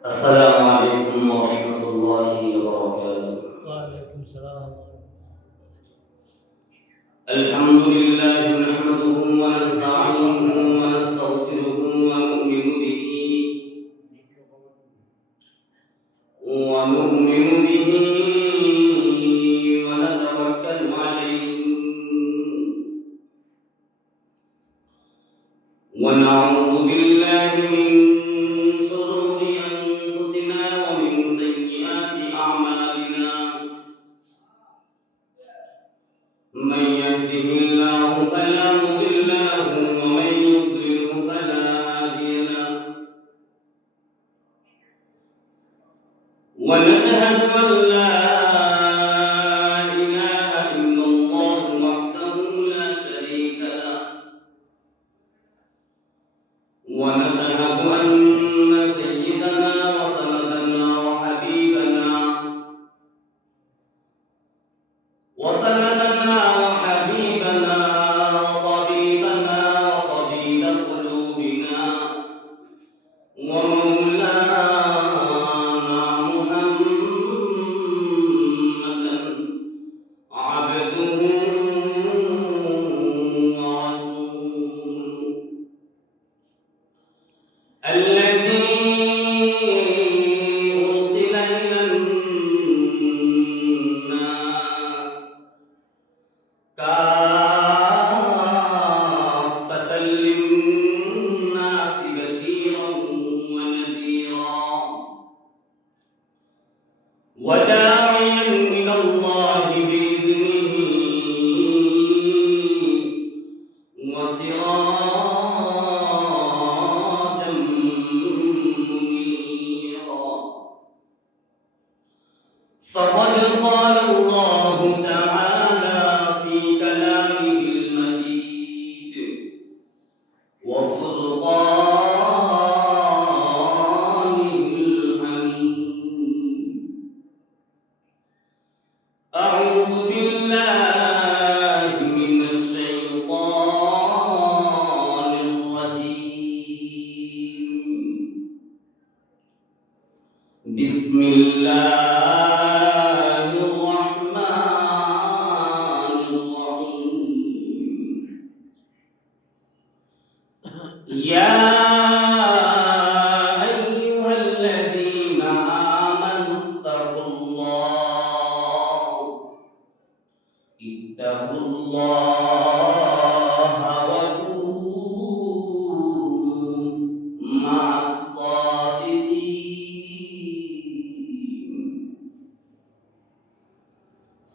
السلام عليكم ورحمة الله وبركاته. وعليكم السلام. الحمد لله نحمده ونستعينه ونستغفره ونؤمن به ونؤمن به ونتوكل عليه ونعوذ بالله من شرور أنفسنا ومن سيئات أعمالنا. من يهده الله فلا مضل له ومن يضلله فلا هادي له. ونشهد أن لا إله إلا الله وحده لا شريك له. ونشهد أن سيدنا وسندنا وحبيبنا وحبيبنا وطبيبنا وطبيب قلوبنا ومولانا محمدا عبده ورسوله الذي أرسل إلى الناس كافة للناس بشيرا ونذيرا وداعيا إلى الله بإذنه وسراجا منيرا. فقد قال الله تعالى في كلامه المجيد وفرقانه الحميد. أعوذ بالله من الشيطان الرجيم. بسم الله الرحمن الرحيم. يا أيها الذين آمنوا اتقوا الله وكونوا مع الصادقين.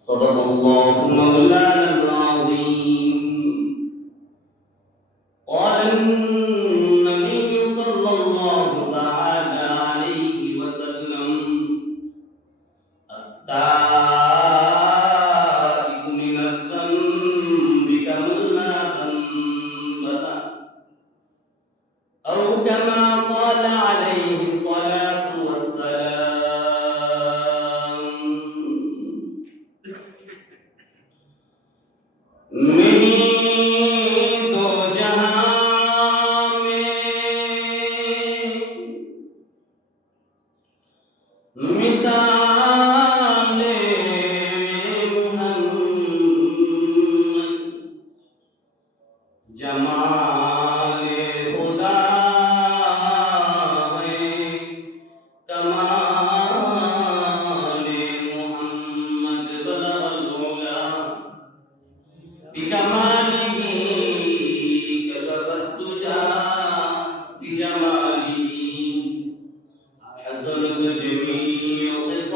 صدق الله مولانا العظيم. قال النبي صلى الله تعالى عليه وسلم: التائب من الذنب كمن لا ذنب له، أو كما قال عليه الصلاة والسلام. मेरी दो जहां में मिसाले मुहम्मद जमाले खुदा है कमाले मुहम्मद बलगल उला بكماله كشف الدجى بجماله حسنت جميع خصاله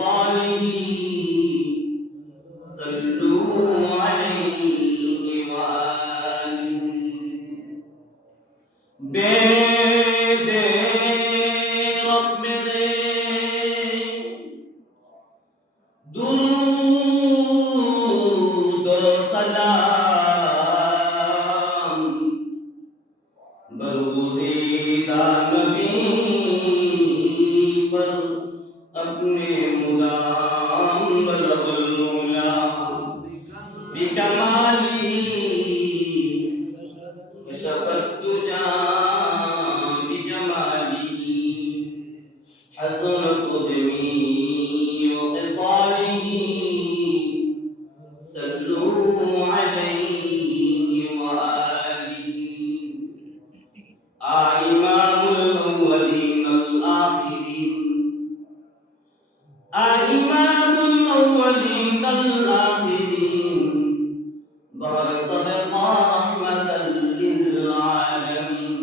حسنت جميع خصاله صلوا عليه وآله إمام الأولين الآخرين إمام الأولين الآخرين برز رحمة للعالمين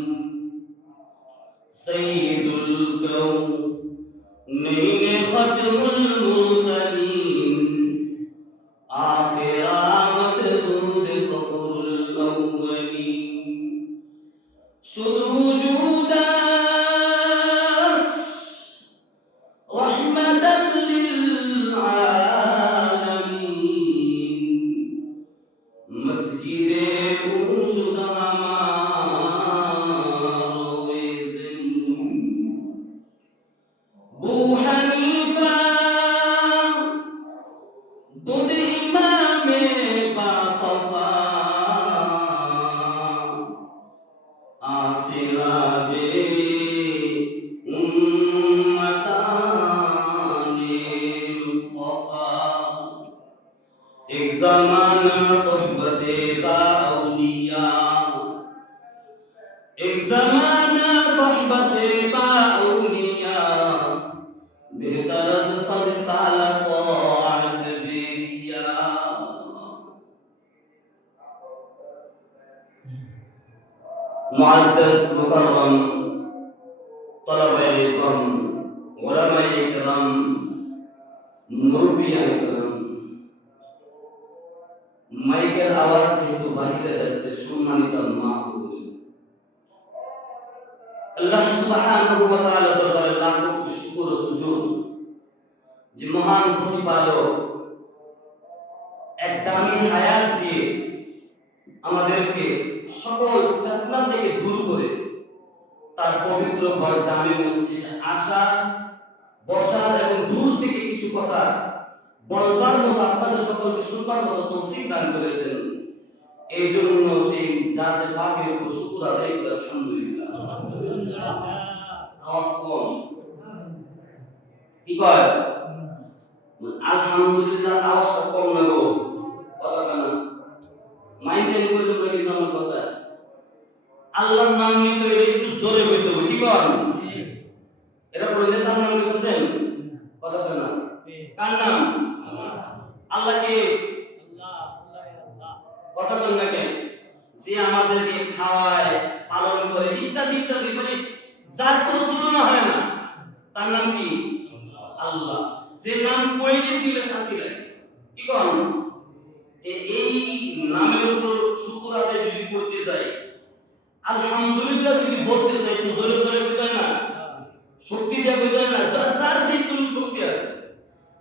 سيد الكونين ختم المرسلين آخر مدد فخر الأولين شذ وجودا رحمة للعالمين مسجد أرشد أبو حنيفة بود إمام باصفا سراج أمتان مصطفى एक ज़माना सोहबते बा औलिया एक ज़माना सोहबते बा औलिया बेहतर सब साल तौअत बेरिया मुअज़्ज़ज़ मुकर्रम तलबे इल्म उलमाए इकराम मुरब्बियान इकराम মাইকের আওয়াজ যেহেতু বাহিরে যাচ্ছে সম্মানিত মা ও বোন আল্লাহ সুবহানাহু ওয়া তাআলা দরবারে লাখ কোটি শুকর ও সুজুদ যে মহান প্রতিপালক এক দামি হায়াত দিয়ে আমাদেরকে সকল ফিতনা থেকে দূর করে তার পবিত্র ঘর জামে মসজিদে আসা বসার এবং দূর থেকে কিছু কথা বলবার মতো আপনাদের সকলকে শুনবার মতো তৌফিক দান করেছেন এই জন্য সেই জাতে পাকের উপর শুকর আদায় করে আলহামদুলিল্লাহ আওয়াজ কম কি কয় আলহামদুলিল্লাহ আওয়াজটা কম না গো কথা না মাইন্ডেন করে দেবো কিন্তু আমার কথা আল্লাহর নাম নিতে একটু জোরে হইতে হবে কি কন এটা বলে নেতার নাম লিখেছেন কথা না কার নাম আল্লাহ কে কথা বলেন না কেন যে আমাদেরকে খাওয়ায় পালন করে ইত্যাদি ইত্যাদি মানে যার কোনো তুলনা হয় না তার নাম কি আল্লাহ যে নাম কইলে দিলে শান্তি লাগে কি কোন এই নামের উপর শুকর আদায় যদি করতে যাই আলহামদুলিল্লাহ যদি বলতে যাই তো জোরে জোরে বলতে না শক্তি দিয়ে বলতে না যার যে কোন শক্তি আছে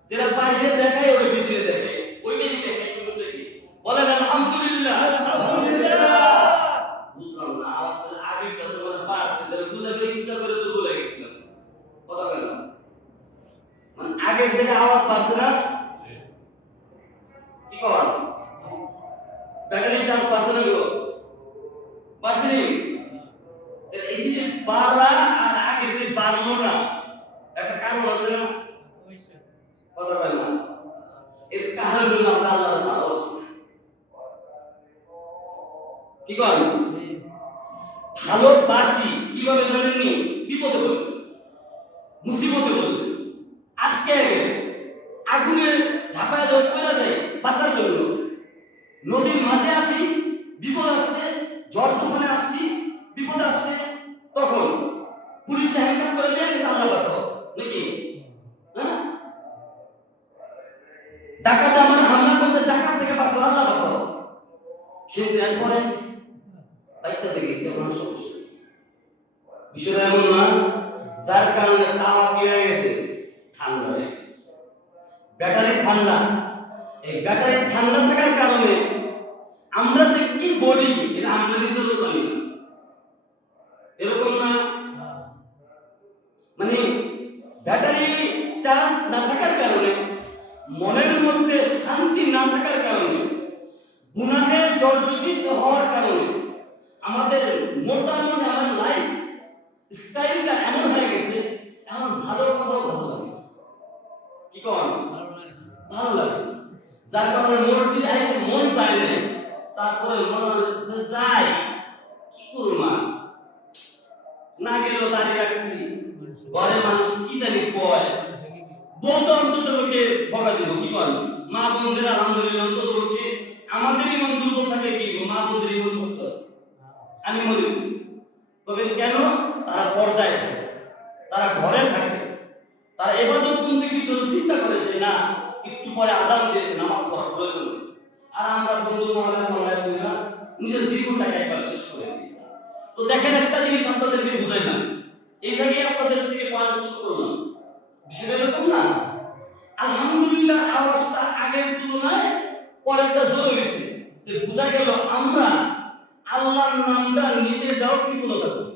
যেটা বাইরে দেখায় ওই ভিতরে দেখায় ওইটাই দেখায় সমস্যা কি বলেন আলহামদুলিল্লাহ আলহামদুলিল্লাহ বুঝলাম না আওয়াজ আগে কাছে বলে পাঁচ সেটা বুঝা গেলে চিন্তা করে তো বলে গেছিলাম কথা বলেন মানে আগে যেটা আওয়াজ পাচ্ছে না কি কর ব্যাটারি চার্জ পাচ্ছে না গো পাচ্ছে নি এই যে বাড়া আর আগে যে বাড়লো না একটা কারণ আছে না কথা বলেন না এর কারণ হলো আমরা আল্লাহর ভালোবাসি কি কন ভালোবাসি কিভাবে জানেননি বিপদে বলবে মুসিবতে বলবে আটকে গেলে আগুনে ঝাঁপায় ধরে পড়ে যায় বাঁচার জন্য নদীর মাঝে আছি বিপদ আসছে ঝড় তুফানে আসছি বিপদ আসছে তখন পুলিশে হ্যান্ডকাপ করে দিয়ে গেছে আল্লাহ বাঁচাও নাকি হ্যাঁ ডাকাত আমার হামলা করতে ডাকাত থেকে বাঁচাও আল্লাহ বাঁচাও কিন্তু এরপরে বাচ্চা থেকে গেছে কোনো সমস্যা বিষয়টা এমন না যার কারণে তাওয়া কি হয়ে গেছে ঠান্ডা হয়ে গেছে ব্যাটারি ঠান্ডা এই ব্যাটারি ঠান্ডা থাকার কারণে আমরা যে কি বলি এটা আমরা নিজেও জানি না এরকম না মানে ব্যাটারি চার্জ না থাকার কারণে মনের মধ্যে শান্তি না থাকার কারণে গুনাহে জর্জরিত হওয়ার কারণে আমাদের মোটামুটি আমার লাইফ স্টাইলটা এমন হয়ে গেছে এমন ভালো কথা কোন ভালো লাগে, যার কারণে মসজিদে আইতে মন চায় না, তারপরে মনে হয় যে যাই কি করব না গেলেও দাঁড়িয়ে রাখছি, ঘরের মানুষ কি জানি কয়, বলতো অন্তত লোকে বকা দিব কি কর, মা বোনদের আলহামদুলিল্লাহ অন্তত লোকে আমাদের ইমান দুর্বল থাকে কি মা বোনদের ইমান শক্ত আছে আমি মনে করি। তবে কেন? তারা পর্দায় থাকে, তারা ঘরে থাকে, তারা ইবাদত বন্দেগীর জন্য চিন্তা করে যে না একটু পরে আযান দিয়েছে নামাজ পড়া প্রয়োজন আছে। আর আমরা বন্ধু মহল্লায় পাল্লায় করি না, নিজের জীবনটাকে একবার শেষ করে দিয়েছি। তো দেখেন একটা জিনিস আপনাদেরকে বুঝাইলাম, এই জায়গায় আপনাদের থেকে পয়েন্ট শুরু করলাম, বিষয়টা এরকম না। আলহামদুলিল্লাহ আওয়াজটা আগের তুলনায় পরেরটা জোরে হয়েছে, যে বোঝা গেল আমরা আল্লাহর নামটা নিতে যাও কৃপণতা করি।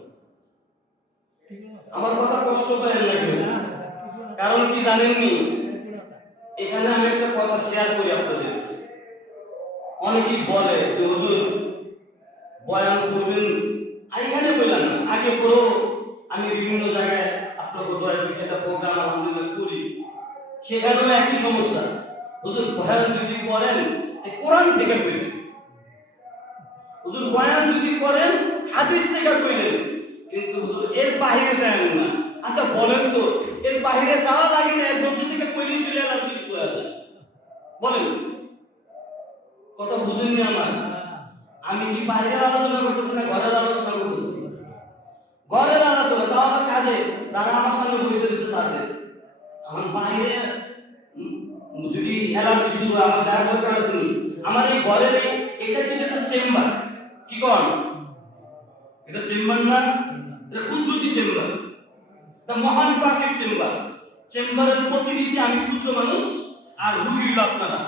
আমার কথা কষ্ট পায় না, কারণ কি জানেননি, এখানে আমি একটা কথা শেয়ার করি আপনাদের। অনেকেই বলে যে হুজুর বয়ান করবেন, এখানে বললাম আগে পড়ো, আমি বিভিন্ন জায়গায় আপনাকে দয়া করে একটা প্রোগ্রাম আলহামদুলিল্লাহ করি, সেখানেও একই সমস্যা। হুজুর বয়ান যদি করেন কোরআন থেকে বলবেন, হুজুর বয়ান যদি করেন হাদিস থেকে কইলেন, কিন্তু হুজুর এর বাইরে যান না। আচ্ছা বলেন তো এর বাইরে যাওয়া লাগে না, এর মধ্যে থেকে কইলে চলে এলাম কিছু করে আছে বলেন, কথা বুঝেননি আমার? আমি কি বাইরের আলোচনা করতেছি না ঘরের আলোচনা করতেছি? ঘরের আলোচনা, তাও আমার কাজে যারা আমার সামনে বসে দিচ্ছে তাদের। আমার বাইরে যদি অ্যালার্জি শুরু আমার দেখা দরকার আছে, আমার এই ঘরের এটা কিন্তু একটা চেম্বার, কি কন এটা চেম্বার না, এটা কুদরতি চেম্বার, এটা মহান পাকের চেম্বার। চেম্বারের প্রতিনিধি আমি ক্ষুদ্র মানুষ, আর রুগী আপনারা।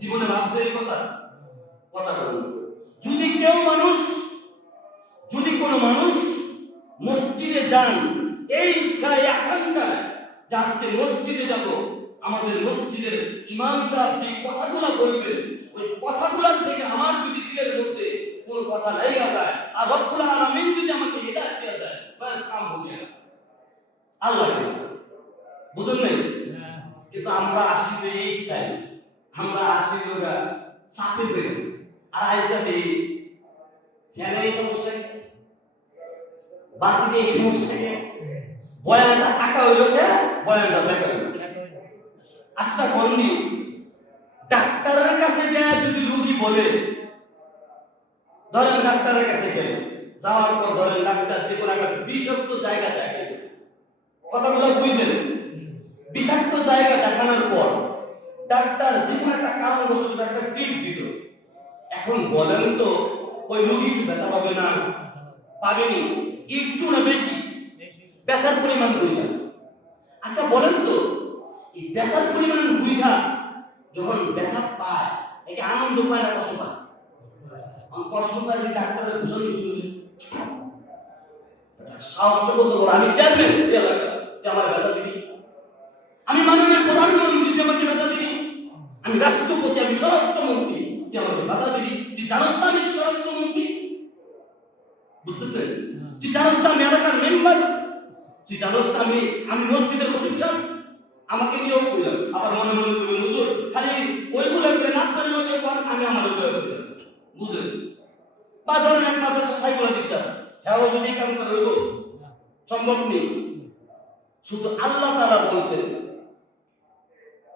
জীবনে ভাবছে এই কথা কথা বলুন। যদি কেউ মানুষ, যদি কোনো মানুষ মসজিদে যান এই ইচ্ছায় আকাঙ্ক্ষায় যে আজকে মসজিদে যাব, আমাদের মসজিদের ইমাম সাহেব যে কথাগুলো বলবেন ওই কথাগুলোর থেকে আমার যদি দিলের মধ্যে কোনো কথা লেগে যায় আর রব্বুল আলামিন যদি আমাকে হিদায়াত দিয়ে দেয়, বাস কাম হয়ে গেল। আল্লাহ বুঝুন নাই, কিন্তু আমরা আসি তো এই ইচ্ছায়, আমরা আসি লোকা চাপে পেয়ে আর আয়সা দেই ফ্যানে এই সমস্যা, বাতিতে এই সমস্যা, বয়ানটা আঁকা হইল কে, বয়ানটা লেখা হইল। আচ্ছা বন্ধু, ডাক্তারের কাছে যায় যদি রোগী বলে, ধরেন ডাক্তারের কাছে গেল, যাওয়ার পর ধরেন ডাক্তার যে কোনো একটা বিষাক্ত জায়গা দেখে, কথাগুলো বুঝলেন, বিষাক্ত জায়গা দেখানোর পর ডাক্তার যে কোনো একটা কারণবশত একটা টিপ দিল, এখন বলেন তো ওই রোগী কি ব্যথা পাবে না? পাবেনি, একটু না বেশি ব্যথার পরিমাণ বুঝা। আচ্ছা বলেন তো এই ব্যথার পরিমাণ বুঝা যখন ব্যথা পায়, একে আনন্দ পায় না কষ্ট পায়? কষ্ট পায় যে ডাক্তারের ভূষণ শুরু সাহসটা বলতে পারো আমি চেয়ারম্যান যে আমার ব্যথা দিবি, আমি মাননীয় প্রধানমন্ত্রী যে আমাকে ব্যথা দিবি, আমি রাষ্ট্রপতি, আমি স্বরাষ্ট্রমন্ত্রী যে আমাকে ব্যথা দিবি, যে জানোস না আমি স্বরাষ্ট্রমন্ত্রী, বুঝতেছেন? তুই জানোস না আমি এলাকার মেম্বার, তুই জানোস না আমি মসজিদের খতিব সাহেব, আমাকে নিয়েও বললাম, আবার মনে মনে করবেন হুজুর খালি ওইগুলো না করে আমি আমার বুঝলেন? বা ধরেন এক মাদ্রাসা সাইকোলজিস্ট হ্যাঁ যদি কাম করে হইব সম্ভব নেই। শুধু আল্লাহ তাআলা বলছেন,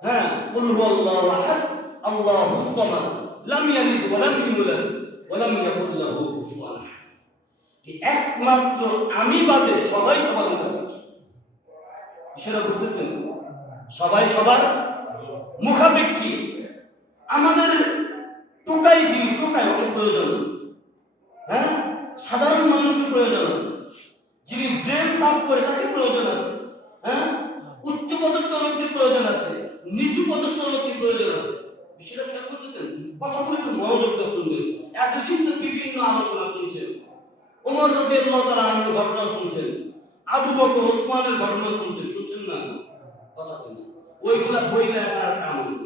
হ্যাঁ কুল হুয়াল্লাহু আহাদ আল্লাহুস সামাদ লাম ইয়ালিদ ওয়া লাম ইউলাদ ওয়া লাম ইয়াকুল লাহু কুফুয়ান আহাদ, যে একমাত্র আমি বাদে সবাই সবার মুখাপেক্ষী। বিষয়টা বুঝতেছেন? সবাই সবার মুখাপেক্ষী। আমাদের টোকাই জীব, টোকাই অনেক প্রয়োজন আছে, হ্যাঁ সাধারণ মানুষের প্রয়োজন আছে, যিনি ব্রেন সাফ করে তাকে প্রয়োজন আছে, হ্যাঁ উচ্চ পদস্থ লোকের প্রয়োজন আছে, নিচু পদস্থ লোকের প্রয়োজন আছে। বিষয়টা খেয়াল করতেছেন? কথাগুলো একটু মনোযোগ দিয়ে শুনবেন। এতদিন তো বিভিন্ন আলোচনা শুনছেন, ওমর রাদিয়াল্লাহু তাআলা আনহুর ঘটনা শুনছেন, আবু বকর ওসমানের ঘটনা শুনছেন, শুনছেন না? কথা বলেন ওইগুলা বইলে আর কাম হইল।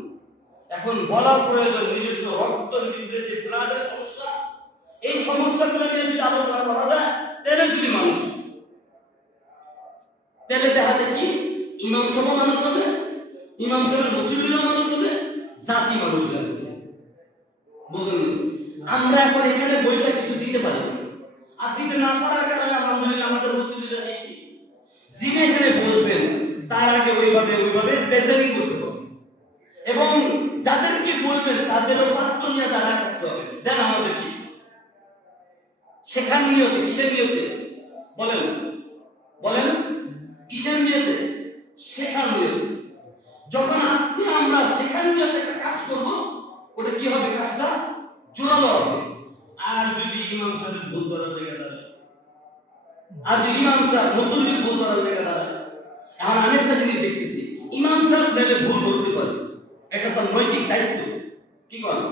এখন বলা প্রয়োজন নিজস্ব রক্তনীতিতে যে ব্লাডের সমস্যা, এই সমস্যাগুলো নিয়ে যদি আলোচনা করা যায় তাহলে যদি মানুষ তাহলে দেখাতে কি ইমাম সহ মানুষ হবে, ইমাম সাহেব মুসলিমরা মানুষ হবে, জাতি মানুষ হবে। বুঝলেন? আমরা এখন এখানে বৈশাখ কিছু দিতে পারি না। আর দিতে না পারার কারণে আলহামদুলিল্লাহ আমাদের মুসলিমরা এসে যিনি এখানে বসবেন তার আগে ওইভাবে প্রেজেন্ট করতে হবে, এবং যাদেরকে বলবেন তাদেরও পাত্র নিয়ে দাঁড়ায় থাকতে হবে। দেন আমাদের কি শেখার নিয়তে, কিসের নিয়তে বলেন বলেন, কিসের নিয়তে? শেখার নিয়তে। যখন আপনি আমরা শেখার নিয়তে একটা কাজ করব, ওটা কি হবে? কাজটা জোরালো হবে। আর যদি ইমাম সাহেব ভুল করার লেগে দাঁড়ায়, আর যদি ইমাম সাহেব মুসল্লির ভুল করার লেগে দাঁড়ায়, এখন আমি একটা জিনিস দেখতেছি, ইমাম সাহেব মেলে ভুল করতে পারে, এটা তো নৈতিক দায়িত্ব। কি করেন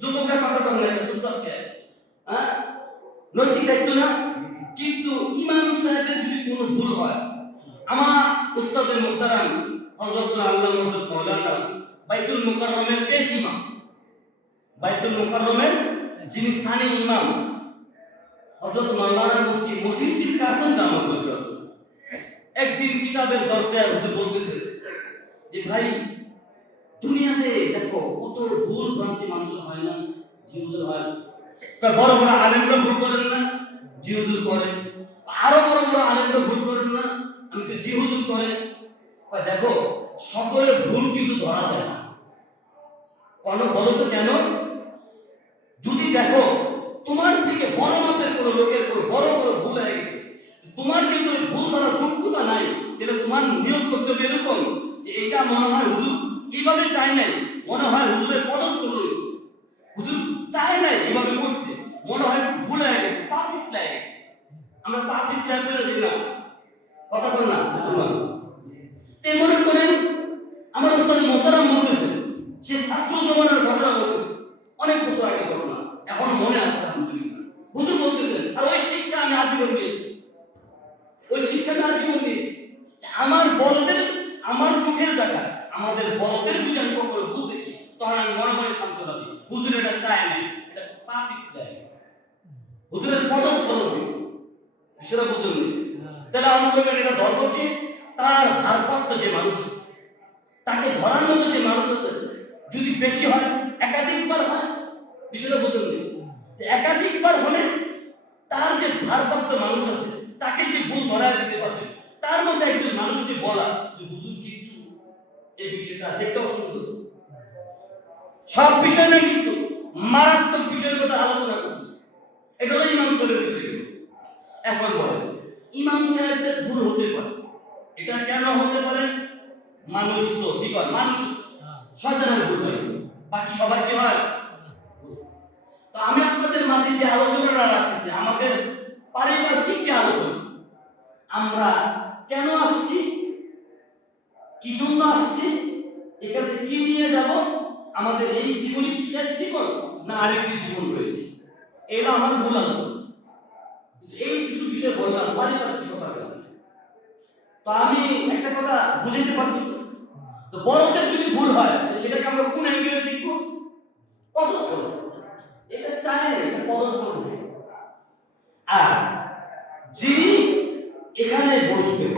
যুবকের কথা বলেন না, যুবককে হ্যাঁ নৈতিক দায়িত্ব না? কিন্তু ইমাম সাহেবের যদি কোনো ভুল হয়, আমার উস্তাদে মুহতারাম হযরতুল আল্লামা হযরত মাওলানা বাইতুল মুকাররমের পেশ ইমাম, বাইতুল মুকাররমের যিনি স্থানীয় ইমাম হযরত মাওলানা মুফতি মহিউদ্দিন কাসেম দামত বরকত, একদিন কিতাবের দরসে হুজুর বলতেছে যে ভাই, দুনিয়াতে দেখো কত ভুল ভ্রান্তি মানুষের হয় না? জি হুজুর হয়। বড় বড় আলেমরা ভুল করেন না? জি হুজুর করেন। আরো বড় বড় আলেমরা ভুল করেন না? আমি তো জি হুজুর করেন। দেখো সকলের ভুল কিন্তু ধরা যায় না। কেন বলো তো কেন? যদি দেখো তোমার থেকে বড় মাপের কোনো লোকের কোনো বড় বড় ভুল হয়ে গেছে, তোমার কিন্তু ভুল ধরার যোগ্যতা নাই, তাহলে তোমার নিয়োগ করতে হবে এরকম যে এটা মনে হয় হুজুর এইভাবে চাই নাই, মনে হয় হুজুরের পদস্থ রয়েছে, হুজুর চায় নাই এভাবে করতে, মনে হয় ভুল হয়ে গেছে, পাপিস লাগে গেছে। আমরা পাপিস লাগে বলে দিলাম, কথা বল না মুসলমান। তে মনে করেন আমার উস্তাদ মোহতারাম বলতেছে, সে ছাত্র জমানার ঘটনা বলতেছে, অনেক বছর আগে ঘটনা, এখন মনে আছে আলহামদুলিল্লাহ। হুজুর বলতেছেন, আর ওই শিক্ষা আমি আজীবন নিয়েছি, ওই শিক্ষাটা আজীবন নিয়েছি। আমার বড়দের, আমার চোখের দেখা, আমাদের বড়দের যদি আমি কখনো ভুল দেখি, তখন আমি মনে মনে শান্ত থাকি, হুজুর এটা চায় না, এটা পাপিস দেয়, হুজুরের পদস্থল হয়েছে, বিষয়টা বুঝুন। তাহলে আমি বলবেন এটা ধর্ম কি? তার ভারপ্রাপ্ত যে মানুষ, তাকে ধরার মতো যে মানুষ আছে, যদি বেশি হয়, একাধিকবার হয়, বিষয়টা বুঝুন যে একাধিকবার হলে তার যে ভারপ্রাপ্ত মানুষ আছে তাকে যে ভুল ধরা দিতে পারবে, তার মধ্যে একজন মানুষকে বলা যে হুজুর কিন্তু এই বিষয়টা দেখতে অসুন্দর, সব বিষয় না কিন্তু মারাত্মক বিষয়ের কথা আলোচনা করছে, এটা হলো ইমাম সাহেবের বিষয়। এখন বলেন ইমাম সাহেবদের ভুল হতে পারে, এটা কেন হতে পারে? মানুষ তো কি করে, মানুষ শয়তানের ভুল হয়, বাকি সবার কি হয়? তো আমি আপনাদের মাঝে যে আলোচনাটা রাখতেছি, আমাদের পারিপার্শ্বিক যে আলোচনা, আমরা কেন আসছি, কি জন্য আসছি, এখানে কি নিয়ে যাব, আমাদের এই জীবনই কি শেষ জীবন না আরেকটি জীবন রয়েছে, এটা আমার মূল আলোচনা। এই কিছু বিষয় বললাম পারিপার্শ্বিকতার কারণে। তো আমি একটা কথা বুঝাইতে পারছি তো বড়দের যদি ভুল হয় সেটাকে আমরা কোন অ্যাঙ্গেলে দেখব? পদস্থল, এটা চাই না, এটা পদস্থল। আর যিনি এখানে বসবেন,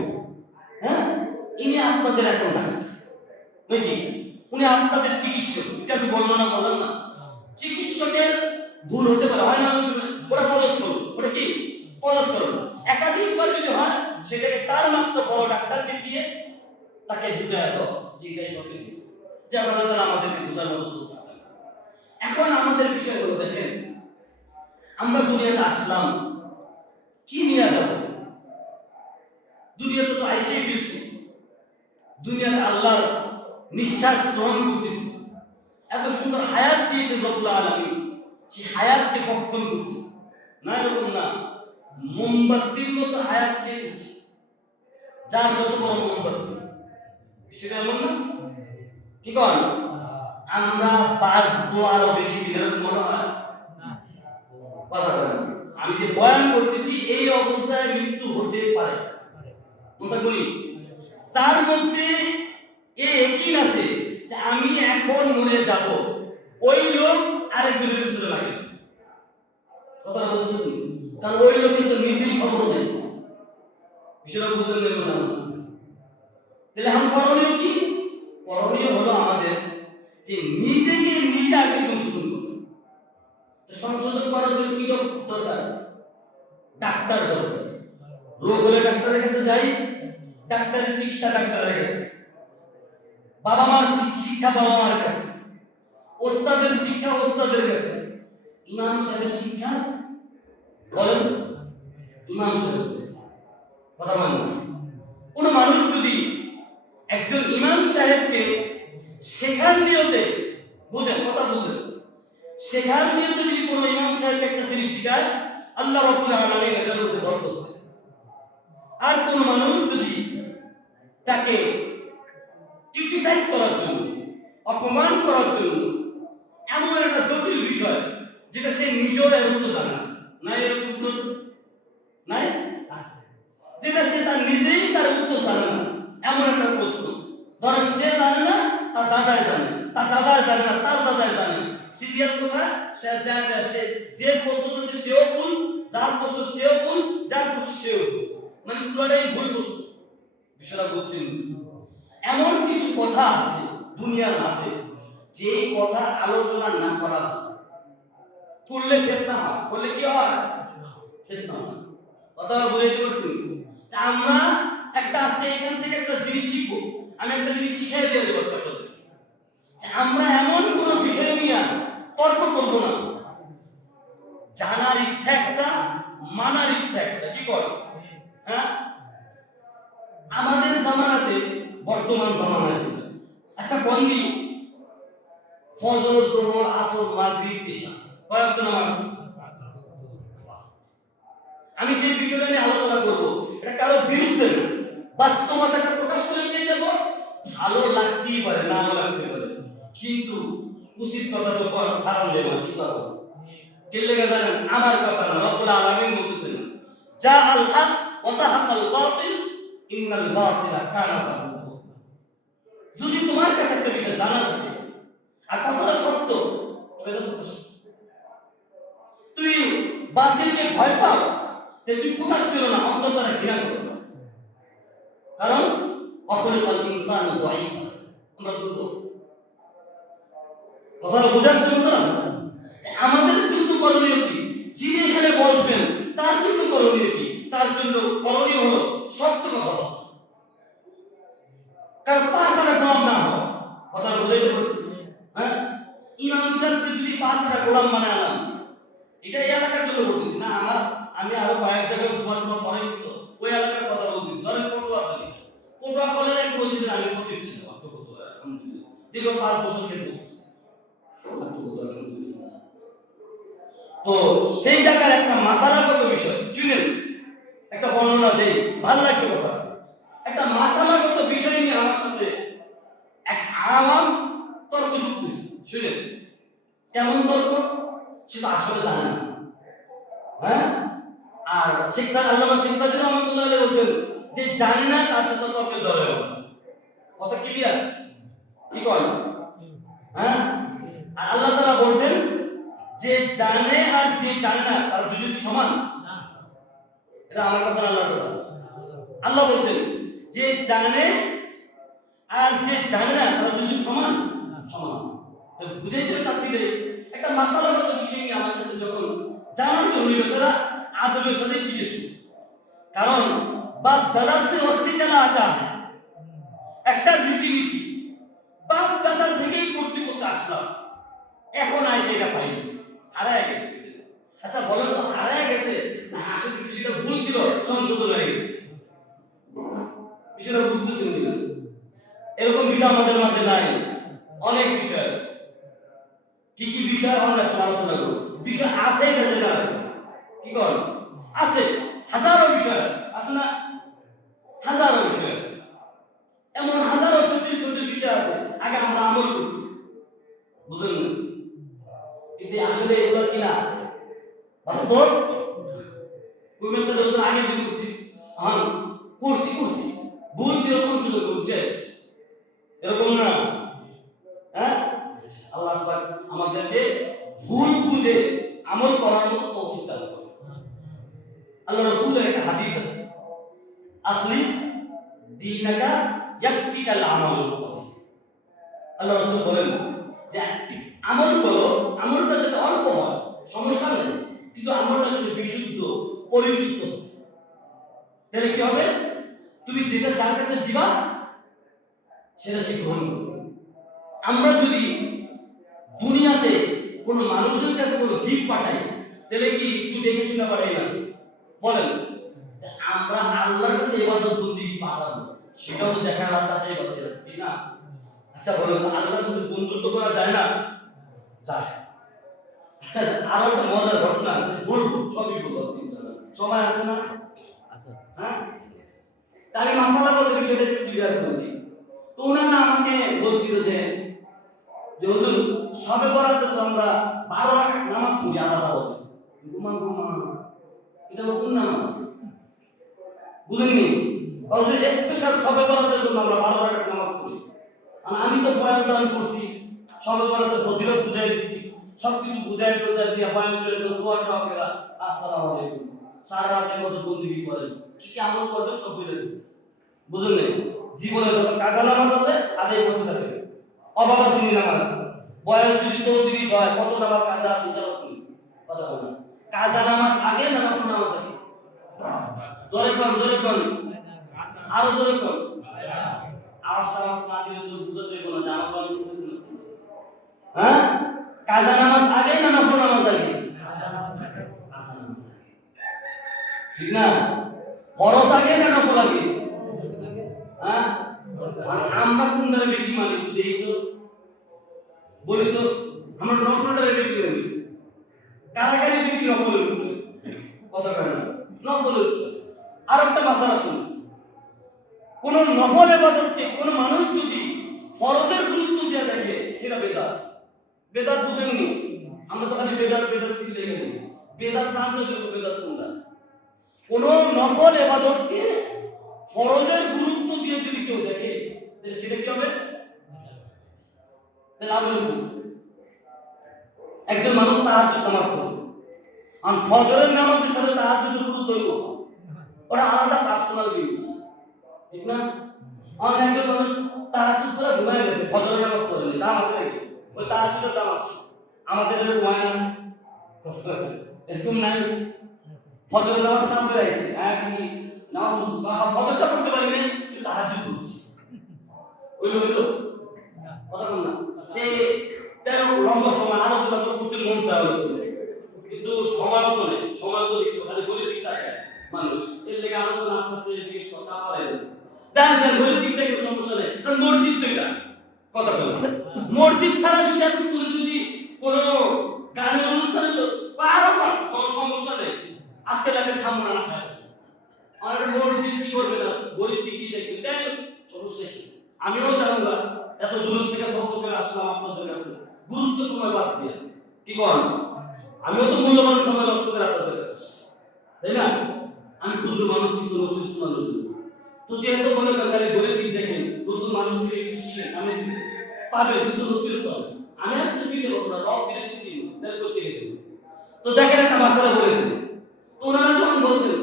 হ্যাঁ, ইনি আপনাদের এখন নাকি উনি আপনাদের চিকিৎসক, এটা আমি বর্ণনা করলাম না, চিকিৎসকের ভুল হতে পারে, হয় না? ওটা পদস্থল, ওটা কি পদস্থল। একাধিকবার যদি হয় সেটাকে তার মাত্র বড় ডাক্তারকে দিয়ে তাকে বুঝায় দাও যে এটাই প্রবলেম, যে আপনারা আমাদেরকে বোঝার মতো দোষ থাকে। এখন আমাদের বিষয়গুলো দেখেন, আমরা দুনিয়াতে আসলাম কি নিয়ে যাব? দুনিয়াতে তো আইসেই ফিরছি, দুনিয়াতে আল্লাহর নিঃশ্বাস গ্রহণ করতেছি, এত সুন্দর হায়াত দিয়েছে রব্বুল আলামিন, সেই হায়াতকে ভক্ষণ করতেছি না, এরকম না, মোমবাতির মতো হায়াত শেষ হচ্ছে, যার যত বড় মোমবাতি, সেটা এমন না? কি করেন আমরা বাঁচবো আরো বেশি দিন, এরকম মনে হয় কথা বলেন। আমি যে বয়ান করতেছি এই অবস্থায় মৃত্যু হতে পারে, মনে করি তার মধ্যে এই একই আছে যে আমি এখন মরে যাব, ওই লোক আরেকজনের পিছনে লাগে, কথা বলতেছি, কারণ ওই লোক কিন্তু নিজেই খবর নেই, বিষয়টা বুঝতে নেই না। তাহলে এখন করণীয় কি? করণীয় হলো আমাদের যে নিজেকে নিজে আগে সংশোধন করতে। সংশোধন করার জন্য কি দরকার? ডাক্তার দরকার। রোগ হলে ডাক্তারের কাছে যাই, ডাক্তারের চিকিৎসা ডাক্তারের কাছে, বাবা মার শিক্ষা বাবা মার কাছে, ওস্তাদের শিক্ষা ওস্তাদের কাছে, ইমাম সাহেবের শিক্ষা বলেন ইমাম সাহেবের কাছে। কথা বলেন, কোন মানুষ যদি একজন ইমাম সাহেবকে শেখার নিয়তে, বুঝেন কথা বুঝেন, শেখার নিয়তে যদি কোনো ইমাম সাহেবকে একটা জিনিস শেখায়, আল্লাহ রাব্বুল আলামিন এটার মধ্যে বরকত দেন। আর কোন মানুষ যদি তাকে ক্রিটিসাইজ করার জন্য, অপমান করার জন্য, এমন একটা জটিল বিষয় যেটা সে নিজেও এর উত্তর জানে না, এর উত্তর নাই, যেটা সে তার নিজেই তার উত্তর জানে না, এমন একটা প্রশ্ন ধরেন সে জানে না, তার দাদাই জানে, তার দাদাই জানে না, তার দাদাই জানে, সিরিয়াল কোথায় সে জানে, সে যে প্রশ্ন করছে সেও ভুল, যার প্রশ্ন সেও ভুল, যার প্রশ্ন সেও ভুল, মানে পুরোটাই ভুল প্রশ্ন। বিষয়টা বুঝছেন? এমন কিছু কথা আছে দুনিয়ার মাঝে যে কথা আলোচনা না করা করলে ফিতনা হয়, করলে কি হয়? ফিতনা হয়। কথা বুঝাইতে পারছি? আমরা একটা আজকে এখান থেকে একটা জিনিস শিখবো, আমি একটা জিনিস শিখাই দিয়ে দেবো আপনাদের। আমরা এমন কোনো বিষয় নিয়ে তর্ক করব না, জানার ইচ্ছা একটা, মানার ইচ্ছা একটা, কি করে? হ্যাঁ, আমাদের জামানাতে বর্তমান জামানা আছে, আচ্ছা বন্দি ফজর যোহর আসর মাগরিব ইশা কয় ওয়াক্ত নামাজ? আমি যে বিষয়টা নিয়ে আলোচনা করব এটা কারো বিরুদ্ধে না, বাস্তবতাটা প্রকাশ করে দিয়ে যাব। ভালো লাগতেই পারে, নাও লাগতে পারে, কিন্তু উচিত কথা তো ছাড়ান দেব না। কি করব? কে লেগে জানেন? আমার কথা না, রব্বুল আলামিন বলতেছেন যা আল হক ওয়া তাহাক্কাল বাতিল ইন্নাল বাতিলা কানা যাহুকা। যদি তোমার কাছে একটা বিষয় জানা থাকে আর কথাটা সত্য, তবে এটা প্রকাশ, তুই বাতিলকে ভয় পাও, তুই প্রকাশ করো না, অন্তরে ঘৃণা করো না। কারণ অখলিকাল ইনসানু যায়ীফা, আমরা দুর্বল। কথাটা বোঝার চেষ্টা করুন। আমাদের জন্য করণীয় কি? যিনি এখানে বসবেন তার জন্য করণীয় কি? তার জন্য করণীয় হলো সত্য কথা বলা, কারণ পাঁচটা গোলাম না হয়। কথা বুঝাইতে পারছি? হ্যাঁ, ইমাম সাহেব যদি পাঁচটা গোলাম বানায় আনলাম, এটা এই এলাকার জন্য বলতেছি না, আমি আরো কয়েক জায়গায় সুবর্ণ পড়াইছি, তো ওই এলাকার কথা বলতেছি। ধরেন পটুয়াখালীর এক মসজিদে আমি খতিব ছিলাম, আলহামদুলিল্লাহ, দীর্ঘ 5 বছর খেতে। তো সেই জায়গার একটা মাসালাগত বিষয় শুনেন, একটা বর্ণনা দেই, ভালো লাগবে কথা। একটা মাসালাগত বিষয় নিয়ে আমার সাথে এক আওয়াম তর্ক যুক্ত হয়েছে। শুনেন কেমন তর্ক, সেটা আসলে জানে না। হ্যাঁ, আর শিক্ষা আল্লামা শিক্ষা রহমাতুল্লাহ আলাইহি বলেন যে জানে না তার সাথে তর্কে জড়ায় না। কথা ক্লিয়ার? কি কয়? হ্যাঁ, আর আল্লাহ তাআলা বলেন যে জানে আর যে জানে না তারা দুজন সমান না। এটা আমার কথা না, আল্লাহর কথা। আল্লাহ বলেন যে জানে আর যে জানে না তারা দুজন সমান সমান। তো বুঝাইতে চাচ্ছি যে একটা মাসালাগত বিষয় নিয়ে আমার সাথে যখন জানার জন্য বেচারা আদবের সাথে জিজ্ঞেস করি, কারণ বাপ দাদার से হচ্ছে চলা আতা একটা রীতিনীতি, বাপ দাদার থেকেই করতে করতে আসলাম, এখন আইসে এটা পাইনি, হারায় গেছে। আচ্ছা বলেন তো, হারায় গেছে না আসলে বিষয়টা ভুল ছিল, সংশোধন হয়ে গেছে? বিষয়টা বুঝতেছেন কিনা? এরকম বিষয় আমাদের মাঝে নাই, অনেক বিষয় আছে। কি কি বিষয় আমরা আলোচনা করব? বিষয় আছে না, কি কর আছে, হাজারো বিষয় আছে না, হাজারো বিষয় আছে, এমন হাজারো জটিল জটিল বিষয় আছে, আগে আমরা আমল করছি, বুঝলেন না? কিন্তু আসলে এগুলো কিনা বাস্তব কুমেন্দ্র আগে যে করছি, হ্যাঁ করছি ভুল ছিল, সংশোধন করছি, এরকম না। হ্যাঁ, আল্লাহ পাক আমাদেরকে ভুল বুঝে আমল করার মতো তৌফিক দান করুন। আল্লাহ রাসূলের একটা হাদিস আছে, আখলিস দীনাকা ইয়াকফিকাল আমালুল কলিল। আল্লাহ রাসূল বলেন যে আমল করো, আমলটা যাতে অল্প হয় সমস্যা নেই, কিন্তু আমলটা যদি বিশুদ্ধ পরিশুদ্ধ, তাহলে কি হবে? তুমি যেটা যার কাছে দিবা সেটা সে গ্রহণ করবে। আমরা যদি দুনিয়াতে কোনো মানুষের কাছে কোনো গিফট পাঠাই, তাহলে কি একটু দেখে শুনে পাঠাই না? বলেন, আমরা আল্লাহর কাছে ইবাদত বন্দি পাঠাবো, সেটাও তো দেখা যাচ্ছে বাঁচিয়ে আছে, ঠিক না? আচ্ছা বলেন, আল্লাহর সাথে বন্ধুত্ব করা যায় না? যায়। আচ্ছা, আরো একটা মজার ঘটনা আছে, বলবো, সবই বলবো ইনশাআল্লাহ, সময় আছে না? আচ্ছা, হ্যাঁ, আমি মাসালা বলতে বিষয়টা একটু ক্লিয়ার করে দিই। তো ওনারা আমাকে বলছিল যে হুজুর, সবে বরাতে তো আমরা 12 রাকাত নামাজ পড়ি আলাদা হবে। ঘুমা ঘুমা, এটা কোন নামাজ বুঝেননি? তাহলে স্পেশাল সবে বরাতের জন্য আমরা 12 রাকাত নামাজ পড়ি। আর আমি তো বয়ান দান করছি, সবে বরাতের ফজিলত বুঝাই দিছি, সবকিছু বুঝাই দিয়ে বয়ান করে দোয়া টোয়া করে আসসালামু আলাইকুম, সারা রাতে কত বন্দেগী করেন, কি কি আমল করবেন সব বলে দিছি। বুঝলেন? জীবনে যত কাজা নামাজ আছে আদায় করতে থাকবে। অবাবা চিনি নামাজ, বয়স যদি 34 হয়, কত নামাজ কাজা আছে জানো? কথা বলেন, কাজা নামাজ আগে না নফল নামাজ আগে? জোরে কোন, আরো জোরে কোন। আওয়াজ টাওয়াজ না দিলে তো বুঝতে পারবো না যে আমার কথা শুনতেছেন। হ্যাঁ, কাজা নামাজ আগে না নফল নামাজ আগে? কাজা নামাজ আগে। ঠিক না? ফরজ আগে না নফল আগে? হ্যাঁ, আমরা কোনটা বেশি মানি দেখি তো, বলি তো, আমরা নফলটা বেশি মানি, কারাগারি বেশি নফলের উপরে, কথা কয় না নফলের উপরে। আর একটা মাসালা শুনুন, কোন নফল ইবাদতকে কোন মানুষ যদি ফরজের গুরুত্ব দিয়ে দেখে, সেটা বেদাত। বেদাত বুঝেননি? আমরা তো খালি বেদাত থেকে দেখে নিই, বেদাত নাম তো বেদাত কোনটা? কোন নফল ইবাদতকে ফরজের গুরুত্ব দিয়ে যদি কেউ দেখে, তাহলে সেটা কি হবে? একজন মানুষ তাহাজ্জুদ নামাজ পড়ে, আর ফজরের নামাজের সাথে তাহাজ্জুদের গুরুত্ব হইল, ওটা আলাদা পার্সোনাল জিনিস, ঠিক না? আর একজন মানুষ তাহাজ্জুদ করে ঘুমায় গেছে, ফজরের নামাজ পড়েনি, দাম আছে নাকি? ওই তাহাজ্জুদের দাম আছে, আমাদের এরকম হয় না, এরকম নাই। ফজরের নামাজ নাম পড়ে আইছে, কি নামাজ ফজরটা পড়তে পারি না, কিন্তু তাহাজ্জুদ পড়ছি, হইলো কথা বল না? যে তেরো লম্বা সময় আলোচনা করতে মন চায়, কিন্তু সময় তো নেই, সময় তো একটু খালি বলে দিক থাকে মানুষ, এর লেগে আলোচনা আস্তে আস্তে জিজ্ঞেস করতে পারে না। দেন বলে দিক থেকে সমস্যা নেই, কারণ মসজিদ তো এটা, কথা বল, মসজিদ ছাড়া যদি আপনি যদি কোনো গানের অনুষ্ঠান হলো আরো কোনো সমস্যা নেই, আজকে লাগে সামনে না খায়, আর মসজিদ কি করবে না, গরিব কি দেখবে, দেন সমস্যা কি? আমিও জানো না, এত দূর থেকে সফর করে আসলাম আপনাদের কাছে, গুরুত্ব সময় বাদ দিয়ে, কি করেন? আমিও তো মূল্যবান সময় নষ্ট করে আপনাদের কাছে, তাই না? আমি ক্ষুদ্র মানুষ, কিছু নষ্ট শোনানোর জন্য। তো যেহেতু মনে করেন তাহলে গরিব দিক দেখেন, নতুন মানুষকে একটু শিখেন, আমি পাবে কিছু নষ্ট পাবে, আমি আর কিছু দিতে পারবো না, রব দিলে শিখি করতে গেলে। তো দেখেন একটা মাসালা বলেছে, তো ওনারা যখন বলছেন,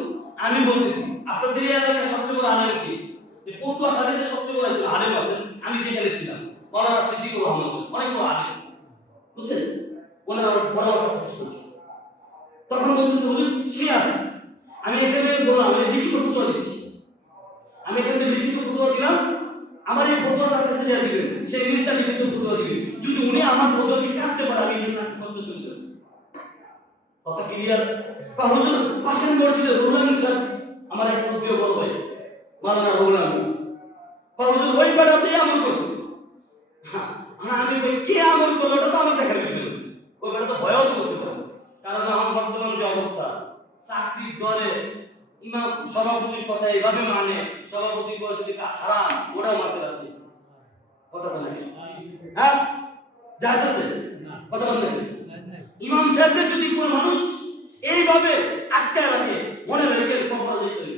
আমি বলতেছি আপনাদের এই এলাকার সবচেয়ে বড় আলেম কি? পটুয়াখালীতে সবচেয়ে বড় একজন আলেম আছেন, আমি সেখানে ছিলাম, মাওলানা সিদ্দিকুর রহমান, অনেক বড় আলেম, বুঝছেন? ওনার বড় বড় প্রতিষ্ঠান ছিল। তখন বলতেছে হুজুর সে আছে, আমি এখানে বললাম আমি লিখিত ফতোয়া দিচ্ছি, আমি এখানে লিখিত ফতোয়া দিলাম, আমার এই ফতোয়া তার কাছে যা দিবেন, সেই নিজটা লিখিত ফতোয়া দিবেন, যদি উনি আমার ফতোয়াকে কাটতে পারে আমি এখানে করতে চলতে, কথা ক্লিয়ার? হুজুর পাশের মসজিদে রৌলানি সাহেব আমার এক প্রিয় বড় ভাই মাওলানা রৌলানি, হুজুর ওই বেড়াতে আমল করছে, আমি বলি কি আমল করলো, ওটা তো আমার দেখার বিষয়, ওই বেড়া তো ভয়ও করতে পারে, কারণ এখন বর্তমান যে অবস্থা, চাকরির দরে ইমাম সভাপতির কথা এইভাবে মানে, সভাপতি করে যদি হারাম ওটাও মানতে রাখছে, কথা বলে হ্যাঁ জায়েজ আছে, কথা বলে ইমাম সাহেবদের যদি কোনো মানুষ এইভাবে আটকায় রাখে, মনে রেখে কবরে যেতে,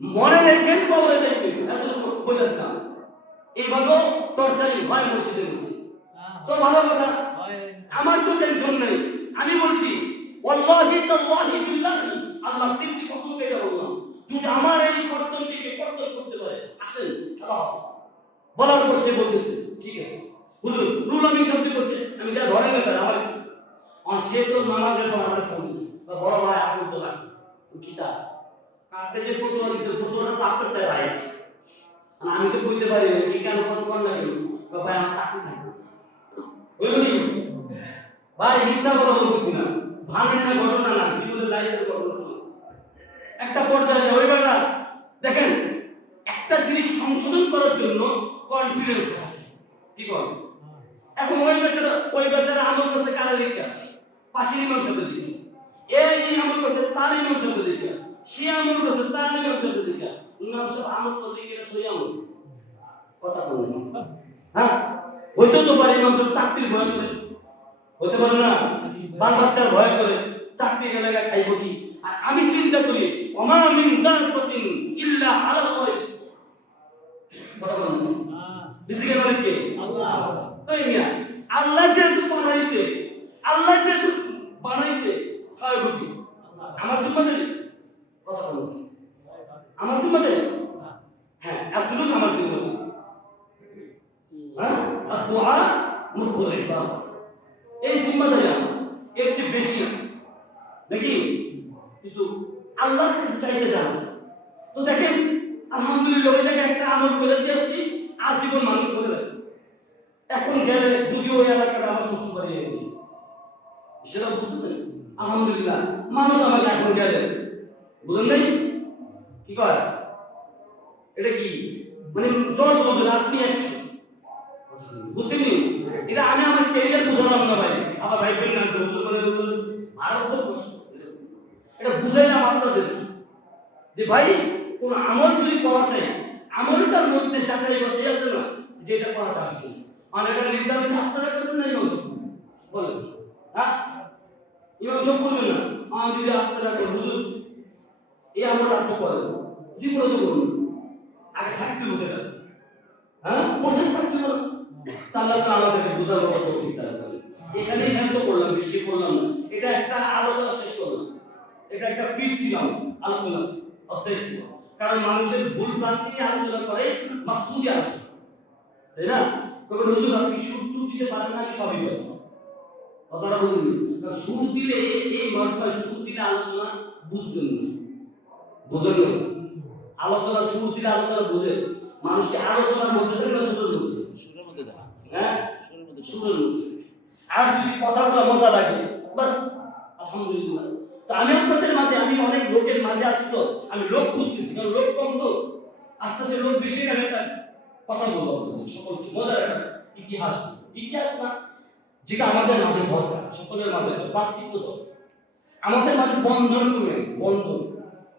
মনে রেখে কবরে যেতে, এত বলে দিলাম, এইভাবে তরকারি হয় মসজিদের মধ্যে, তো ভালো কথা, আমার তো টেনশন নেই, আমি বলছি ওয়াল্লাহি তাল্লাহি বিল্লাহি, আল্লাহ তিনটি কসম করে বললাম, যদি আমার এই কর্তব্যকে কর্তব্য করতে পারে, আসেন খেলা হবে, বলার পর সে বলতেছে ঠিক আছে হুজুর রুল আমি সত্যি করছি আমি যা ধরে না তার আমার আর সে তো নামাজের পর আমার ফোন দিছে বড় ভাই আগুন তো লাগছে কিতা আপনি যে ফটোয়া দিতে ফটোটা তো আপনার তাই রাইট আমি তো কইতে পারি না কি কেন কোন না কেন ভাই আমার চাকরি থাকে বুঝলি ভাই মিথ্যা কথা বলছি না ভাঙেন না ঘটনা না জীবনের লাইফের ঘটনা শুনছি একটা পর্যায়ে ওই বেলা দেখেন একটা জিনিস সংশোধন করার জন্য কনফিডেন্স আছে কি বল এখন ওই বেচারা আমল করতে কারা দিকটা পাশের ইমাম সাহেবের দিকে এই আমল করতে তার ইমাম সাহেবের দিকে সে আমল করতে তার ইমাম সাহেবের দিকে ইমাম সাহেব আমল করতে গেলে সই আমল কথা বলবেন হ্যাঁ হইতে তো পারে ইমাম সাহেব চাকরির ভয় করে হতে পারে না বাল বাচ্চার ভয় করে চাকরি গেলে খাইব কি আর আমি চিন্তা করি ওমা মিন দারবাতিন ইল্লা আলাল ওয়াইস কথা বলবেন রিজিকের মালিক কে আল্লাহ ওই মিয়া আল্লাহ যেহেতু বানাইছে খাইব কি আমার জিম্মাদারি কথা বলবেন আমার জিম্মাদারি হ্যাঁ এতটুকু আমার জিম্মাদারি হ্যাঁ আর দোয়া মুখুল ইবাদত এই জিম্মাদারি আমার এর চেয়ে বেশি নাকি কিন্তু আল্লাহর কাছে চাইতে জানাচ্ছে তো দেখেন আলহামদুলিল্লাহ ওই জায়গায় একটা আমল করে দিয়ে আসছি আজীবন মানুষ করে রাখছে এখন গেলে যদিও ওই এলাকাটা আমার শ্বশুর বাড়ি সেটা বুঝতেছেন আলহামদুলিল্লাহ মানুষ আমাকে এখন গেলে বুঝলেন নাই কি কয় এটা কি মানে জল বলবেন আপনি 100 বুঝছেন এটা আমি আমার ক্যারিয়ার বুঝালাম না ভাই আমার ভাই বোন না ভারত এটা বুঝাইলাম আপনাদের যে ভাই কোন আমল যদি করা চাই আমলটার মধ্যে যাচাই বাছাই আছে না যে এটা করা যাবে কি মানে এটা নির্ধারণ আপনারা করবেন না ইমাম সাহেব বলেন হ্যাঁ ইমাম সাহেব বলবেন না যদি আপনারা হুজুর এই আমল আপনি করেন জীবনে তো করুন আগে থাকতে হতে পারে হ্যাঁ প্রসেস থাকতে পারে তাহলে তো আমাদেরকে বোঝানোর কথা চিন্তা করেন এখানে তো করলাম বেশি করলাম না এটা একটা আলোচনা শেষ করলাম এটা একটা পিচ ছিল আলোচনা অধ্যায় ছিল কারণ মানুষের ভুল ভ্রান্তি নিয়ে আলোচনা করে মাকসুদি আলোচনা তাই না তবে হুজুর আপনি সুর দিতে পারেন না আমি সবই পারি কথাটা বুঝুন কারণ সুর দিলে এই মজমায় সুর দিলে আলোচনা বুঝবেন না বুঝেন না আলোচনা সুর দিলে আলোচনা বুঝে মানুষকে আলোচনার মধ্যে থেকে সুরের মধ্যে হ্যাঁ সুরের মধ্যে আর যদি কথাগুলো মজা লাগে বাস আলহামদুলিল্লাহ তো আমি আপনাদের মাঝে আমি অনেক লোকের মাঝে আছি তো আমি লোক খুঁজতেছি কারণ লোক কম তো আস্তে আস্তে লোক বেশি গেলে একটা কথা বলবো আপনাদের সকলকে মজার একটা ইতিহাস না যেটা আমাদের মাঝে দরকার সকলের মাঝে ভ্রাতৃত্ব দরকার আমাদের মাঝে বন্ধন কমে গেছে বন্ধন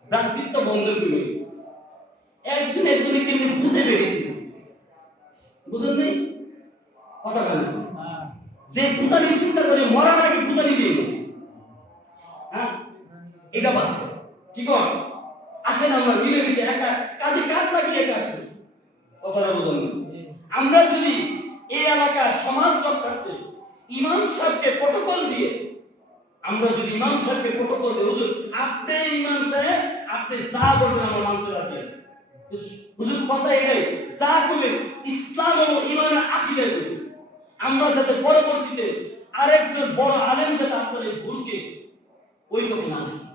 ভ্রাতৃত্ব বন্ধন কমে গেছে একজনকে কেমনি ভূতে বেড়েছে বুঝলেন নেই কথা কেন যে ভূতানি চিন্তা করে মরার আগে ভূতানি দিয়ে হ্যাঁ এটা বাদ কি কর আসেন আমরা মিলেমিশে একটা কাজে কাজ লাগিয়ে কাজ করি কথাটা বুঝুন আমরা যদি এই এলাকার সমাজ রক্ষার্থে ইমাম সাহেবকে প্রটোকল দিয়ে আমরা যদি ইমাম সাহেবকে প্রটোকল দিয়ে হুজুর আপনি ইমাম সাহেব আপনি যা বলবেন আমার মানতে রাজি আছি হুজুর কথা এটাই যা বলবেন ইসলাম এবং ইমানের আকীদা করবেন আমরা যাতে পরবর্তীতে আরেকজন বড় আলেম যাতে আপনার এই ভুলকে ওই চোখে না দেখি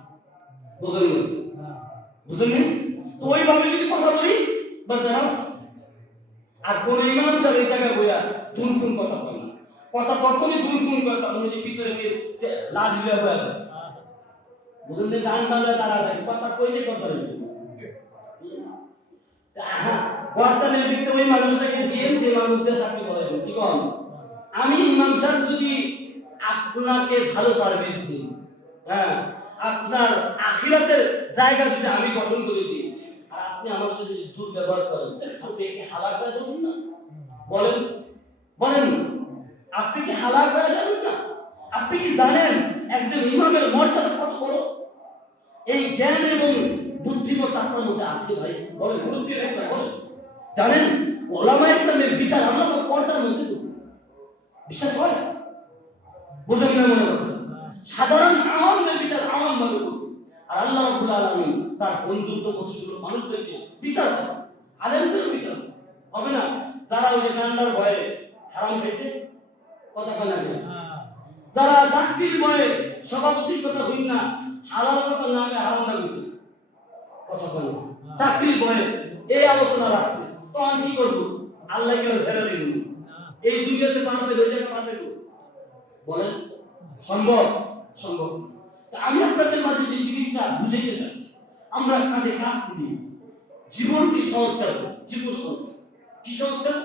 বুঝলেন তো ওইভাবে যদি কথা বলি বাস আর কোন ইমাম সাহেব এই জায়গায় বইয়া দুনফুন কথা কয় না কথা তখনই দুনফুন করে তখন যে পিছনে লাল দিলে বয়া বুঝলেন গান বাংলা তারা থাকে কথা কইলে কথা বলবে বর্তমানে বিক্রি ওই মানুষটাকে দিয়ে যে মানুষদের চাকরি করে কি কম আমি ইমাম সাহেব যদি আপনাকে ভালো সার্ভিস দিই হ্যাঁ আপনার আখিরাতের জায়গা যদি আমি গঠন করে দিই আর আপনি আমার সাথে যদি দুর্ব্যবহার করেন আপনি কি হালাক হয়ে যাবেন না বলেন বলেন আপনি কি হালাক হয়ে যাবেন না আপনি কি জানেন একজন ইমামের মর্যাদা কত বড় এই জ্ঞান এবং বুদ্ধিমত্তা আপনার মধ্যে আছে ভাই বলেন মুরব্বী একটা বলেন জানেন ওলামায়ে কেরামের বিচার আল্লাহ পর্দার মধ্যে বিশ্বাস হয় বুঝলেন না মনে কথা সাধারণ আওয়ামদের বিচার আওয়াম ভাবে করবে আর আল্লাহ রাব্বুল আলামিন তার বন্ধুত্ব প্রতিশোধ মানুষদেরকে বিচার করে আলেমদের বিচার হবে না যারা ওই যে গান্ডার ভয়ে হারাম খাইছে কথা কয় না, যারা চাকরির ভয়ে সভাপতির কথা হইন না হালাল কথা না আমি হারাম না বুঝি কথা কয় না, চাকরির ভয়ে এই আলোচনা রাখছে, তো আমি কি করবো? আল্লাহ কেউ ছেড়ে দিন এই দুনিয়াতে পারবে, ওই জায়গায় পারবে বলেন? সম্ভব? সম্ভব। আমি আপনাদের মাঝে যে জিনিসটা বুঝাইতে চাচ্ছি, আমরা কাঁধে কাঁধ দিই, জীবনকে সংস্কার, জীবন সংস্কার। কি সংস্কার?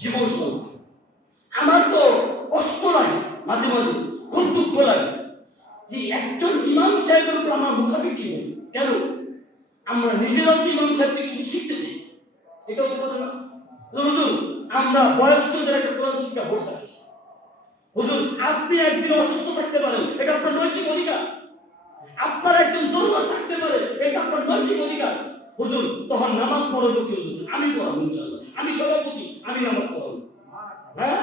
জীবন সংস্কার। আমার তো কষ্ট লাগে, মাঝে মাঝে খুব দুঃখ লাগে যে একজন ইমাম সাহেবের উপর আমার মুখাপেক্ষি নেই। কেন? আমরা নিজেরাও তো ইমাম সাহেব থেকে কিছু শিখতেছি, এটা হতে পারে না? হুজুর, আমরা বয়স্কদের একটা কোরআন শিক্ষা বোর্ড থাকছি। হুজুর, আপনি একদিন অসুস্থ থাকতে পারেন, এটা আপনার নৈতিক অধিকার। আপনার একজন দুর্বল থাকতে পারে, এটা আপনার নৈতিক অধিকার। হুজুর, তখন নামাজ পড়াবো কি? হুজুর, আমি পড়াবো ইনশাআল্লাহ। আমি সভাপতি, আমি নামাজ পড়াবো। হ্যাঁ,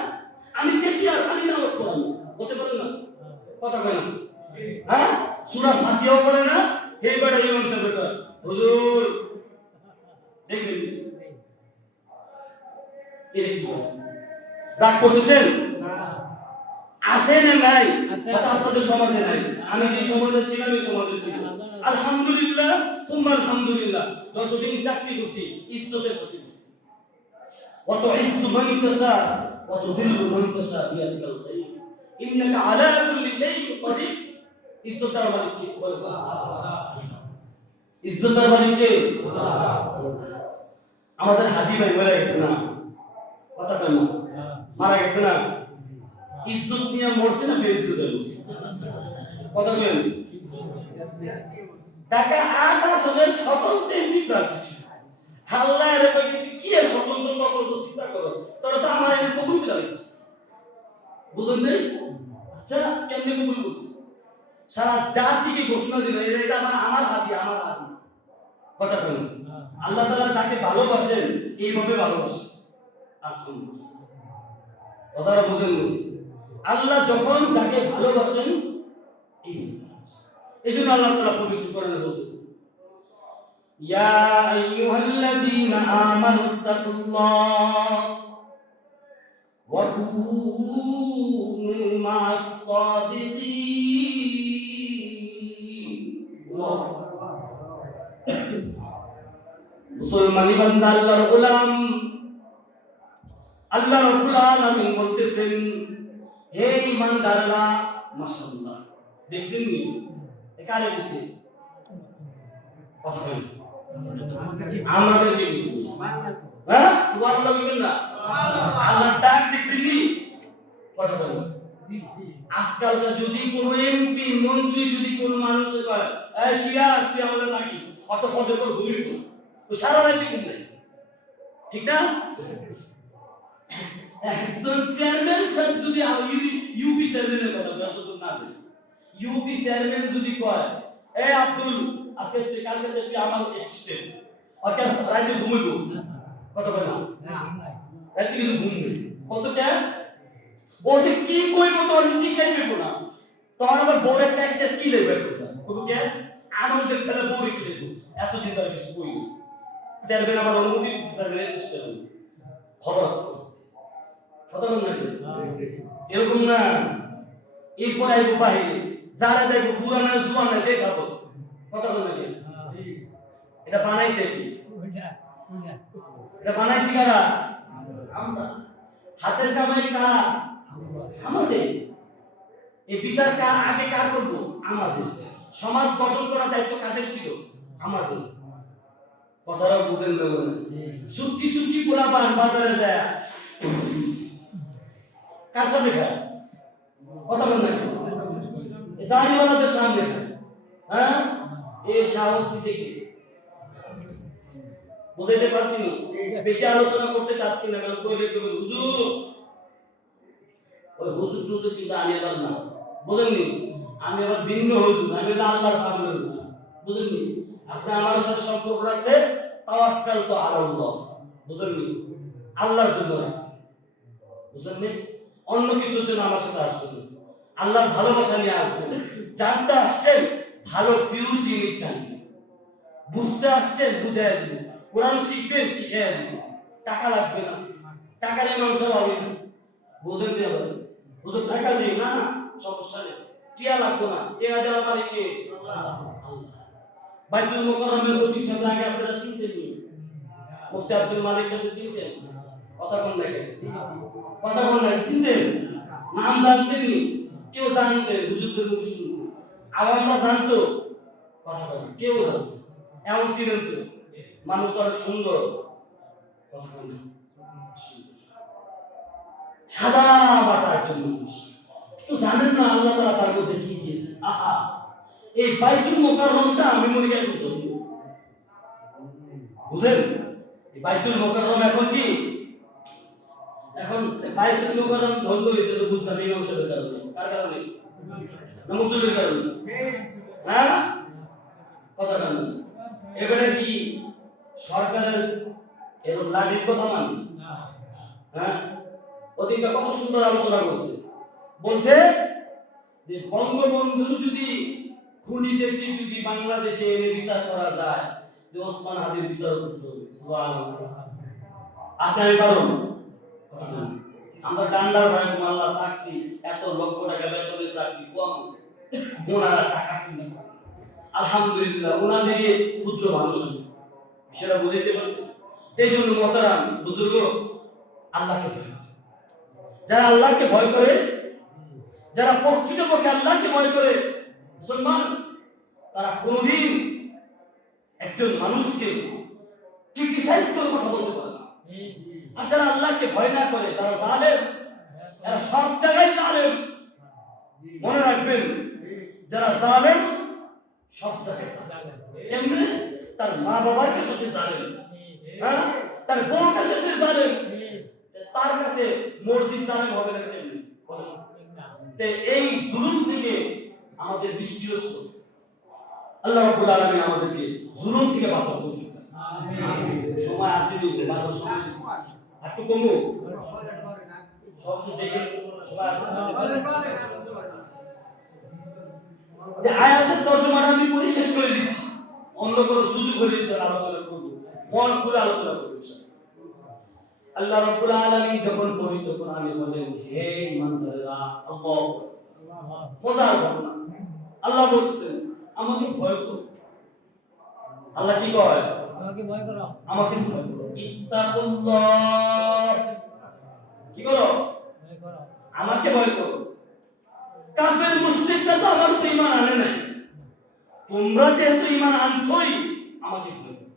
আমি কেশিয়ার, আমি নামাজ পড়াবো। হতে পারে না? কথা কয় না? হ্যাঁ, সূরা ফাতিহাও পড়ে না, এইবারে ইমাম সাহেব হুজুর দেখবেন এই কি রাগ করতেছেন? আছে না নাই? কথা আপনাদের সমাজে নাই, আমি যে সমাজে ছিলাম এই সমাজে ছিলাম। আলহামদুলিল্লাহ, তুম্মা আলহামদুলিল্লাহ, যতদিন চাকরি করছি ইজ্জতের সাথে করছি। ওয়াত ইজ্জু মান তাশা ওয়া তুযিল্লু মান তাশা বিয়াদিকাল খায়র ইন্নাকা আলা কুল্লি শাইইন কাদির। ইজ্জতের মালিক কে? বলেন আল্লাহ। ইজ্জতের মালিক কে? আল্লাহ। আমাদের হাদি ভাই মারা গেছে না? কথা কয় না? মারা গেছে না? ইজ্জত নিয়ে মরছে না বেইজ্জত হয়েছে? কথা বলেন? ঢাকা ৮ আসনের স্বতন্ত্র এমপি প্রার্থী ছিল। আল্লাহ এর কি এর স্বতন্ত্র তখন তো চিন্তা করো, তোরা তো আমার এনে কবুল করে দিয়েছে, বুঝলেন নাই? আচ্ছা, কেমনে কবুল করছে? সারা জাতিকে ঘোষণা দিল এটা আমার হাতি, আমার হাতি। কথা বলেন? আল্লাহ তাআলা যাকে ভালোবাসেন এইভাবে ভালোবাসেন। আলহামদুলিল্লাহ, কথাটা বুঝলেন? আল্লাহ যখন যাকে ভালোবাসেন এই জন্য আল্লাহ তাআলা পবিত্র কোরআনে বলতেছেন, ইয়া আইয়ুহাল্লাযীনা আমানুত্তাকুল্লাহ ওয়া কুনু মা'আস সাদিকিন। মুসলমানি বান্দা, আল্লাহর গোলাম, আল্লাহ রাব্বুল আলামিন বলতেছেন, হে ঈমানদাররা, মাশাআল্লাহ, দেখছেন নি একারে বসে কথা বলেন? আমাদেরকে বসে হ্যাঁ সুবহানাল্লাহ বলেন না? আল্লাহ ডাক দিচ্ছেন কথা বলেন? আজকালটা যদি কোনো এমপি মন্ত্রী যদি কোনো মানুষ কয় এই সিরাজ তুই আমাদের ডাকিস, অত ফজর করে ঘুমিয়ে পড়, তো সারা রাত ঘুম নাই, ঠিক না? একজন চেয়ারম্যান সাহেব যদি ইউপি চেয়ারম্যানের কথা বলে, এতদূর না জানি, ইউপি চেয়ারম্যান যদি কয় এই আব্দুল আজকে তুই কালকে তুই আমার অ্যাসিস্ট্যান্ট, ওকে রাতে ঘুমাইব, কথা বলে না? রাতে কিন্তু ঘুমবে কতটা? ওতে কি কইব তোর নিশাই পেব না, তখন আমার বউয়ের একটা কি লেবে ওকে আনন্দের ফেলে বউরে কি দেব, এতদিন তার কিছু কইনি। চেয়ারম্যান আমার অনুমতি দিচ্ছে, চেয়ারম্যান অ্যাসিস্ট্যান্ট, খবর আছে কথা বল নাকি? এরকম না, এরপর আইব বাহিরে, যারা দেখবো পুরানা জুয়ানা দেখাবো, কথা বল নাকি? এটা বানাইছে কি? এটা বানাইছি কারা? আমরা। হাতের কামাই কারা? আমাদের। এই বিচার আগে কার করবো? আমাদের। সমাজ গঠন করার দায়িত্ব কাদের ছিল? আমাদের। কথাটা বুঝেন না বলে চুটকি চুটকি পোলাপান বাজারে যায় কার সামনে খায়? কথা বল নাকি? দাঁড়িওয়ালাদের সামনে খায়। হ্যাঁ, এই সাহস দিছে কি? বুঝাইতে পারছি না, বেশি আলোচনা করতে চাচ্ছি না, কারণ কইলে কইবে হুজুর, ওই হুজুর টুজুর কিন্তু আমি আবার না, বুঝেননি? আমি আবার ভিন্ন হুজুর, আমি আল্লাহর পাগল হুজুর, বুঝেননি? আপনি আমার সাথে সম্পর্ক রাখলে তাওয়াক্কাল তো আলাল্লাহ, বুঝেননি? আল্লাহর জন্য, বুঝেননি? অন্য কিছুর জন্য আমার সাথে আসবেন, আল্লাহর ভালোবাসা নিয়ে আসবেন। জানতে আসছেন ভালো পিওর জিনিস জানবেন, বুঝতে আসছেন বুঝাইয়া দিব, কোরআন শিখবেন শিখাইয়া দিব, টাকা লাগবে না, টাকার মানুষের হবে না, বুঝেন দিয়ে হবে, বুঝুন টাকা দিই না না সমস্যা নেই, টিয়া লাগবো না, টিয়া দেওয়া পারি কে? বাইতুল মুকাররমের প্রতি ক্ষেত্রে আগে আপনারা চিনতেন নি? মুফতি আব্দুল মালিক সাহেব চিনতেন? কথা কোন লাগে? কথা কোন লাগে? চিনতেন? নাম জানতেন নি? কেউ জানতেন? হুজুরদের মুখে শুনছেন। আওয়ামরা জানতো? কথা বলেন, কেউ জানতো? এমন ছিলেন তো? মানুষটা অনেক সুন্দর। কথা বলেন, সাদা বাটা একজন মানুষ, কিন্তু জানেন না আল্লাহ তাআলা তার মধ্যে কি দিয়েছে। আহা, এই বাইতুল মুকাররমটা আমি মনে করি একটু ধন্য, বুঝলেন? এই বাইতুল মুকাররম এখন কি, এখন বাইতুল মুকাররম ধন্য হয়েছে তো বুঝতাম ইমাম সাহেবের কারণে। কার কারণে? না মুসলিমের কারণে? হ্যাঁ, কথা না, এবারে কি সরকারের এরকম লাঠির কথা মানে? হ্যাঁ, অতীতে কত সুন্দর আলোচনা করছে, বলছে যে বঙ্গবন্ধু যদি খুনিদেরকে যদি বাংলাদেশে এনে বিচার করা যায়, যে ওসমান হাদির বিচার করতে হবে। সুবহানাল্লাহ। আপনার কারণ আমরা ডান্ডার ভাই মাল্লা চাকরি, এত লক্ষ টাকা বেতনের চাকরি কম, ওনারা টাকা চিন্তা করে। আলহামদুলিল্লাহ, ওনাদেরকে ক্ষুদ্র মানুষ আমি সেটা বুঝাইতে পারছি। এই জন্য মহতারাম বুজুর্গ, আল্লাহকে ভয় করে, যারা আল্লাহকে ভয় করে, যারা প্রকৃতপক্ষে আল্লাহকে ভয় করে মুসলমান, তারা কোনদিন একজন মানুষকে ক্রিটিসাইজ করে কথা বলতে পারে না। আর যারা আল্লাহকে ভয় না করে, তারা জালেম, এরা সব জায়গায় জালেম। মনে রাখবেন, যারা জালেম সব জায়গায় জালেম। এমনি তার মা বাবার কাছে সে জালেম, হ্যাঁ, তার বউর কাছে সে জালেম, তার কাছে মসজিদ জালেম হবে না কেমনি? এই জুলুম থেকে আমাদের নিষ্ক্রিয়, আল্লাহ রাব্বুল আলামিন আমাদেরকে জুলুম থেকে বাঁচান তৌফিক দান। আমিন। সময় আসেনি, ভালো সময় একটু কমু, সব কিছু দেখে সময় আসে যে আয়াতের তরজমাটা আমি পড়ে শেষ করে দিচ্ছি, অন্য কোনো সুযোগ হলে ইনশাআল্লাহ আলোচনা করব, মন খুলে আলোচনা করব ইনশাআল্লাহ। আল্লাহ রাব্বুল আলামিন যখন পবিত্র কোরআনে বলেন, হে ইমানদাররা, আল্লাহু আকবার, মজার ঘটনা, আল্লাহ বলতেছেন আমাকে ভয় করো। আল্লাহ কি কয়? আমাকে ভয় করো, আমাকে ভয় করো। ইত্তাকুল্লাহ, কি করো? ভয় করো, আমাকে ভয় করো। কাফের মুশরিকরা তো আমার উপর ঈমান আনে নাই, তোমরা যেহেতু ঈমান আনছই, আমাকে ভয় করো।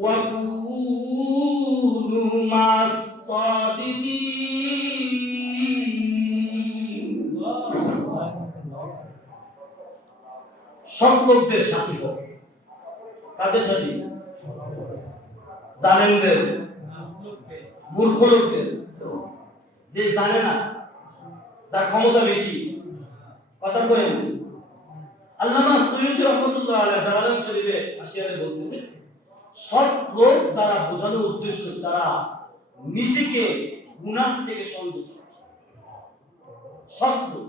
ওয়া কুনু মাস সাদিকিন, সৎ লোকদের সাথী হও। কাদের সাথী? জালেমদের, মূর্খ লোকদের, যে জানে না, যার ক্ষমতা বেশি। কথা কইেন, আল্লামা সুয়ুতী রাহমাতুল্লাহ আলাইহি জালালাইন শরীফে আশিয়ারে বলছেন, সৎ লোক দ্বারা বোঝানোর উদ্দেশ্য যারা নিজেকে গুনাহ থেকে সংযত। সৎ লোক,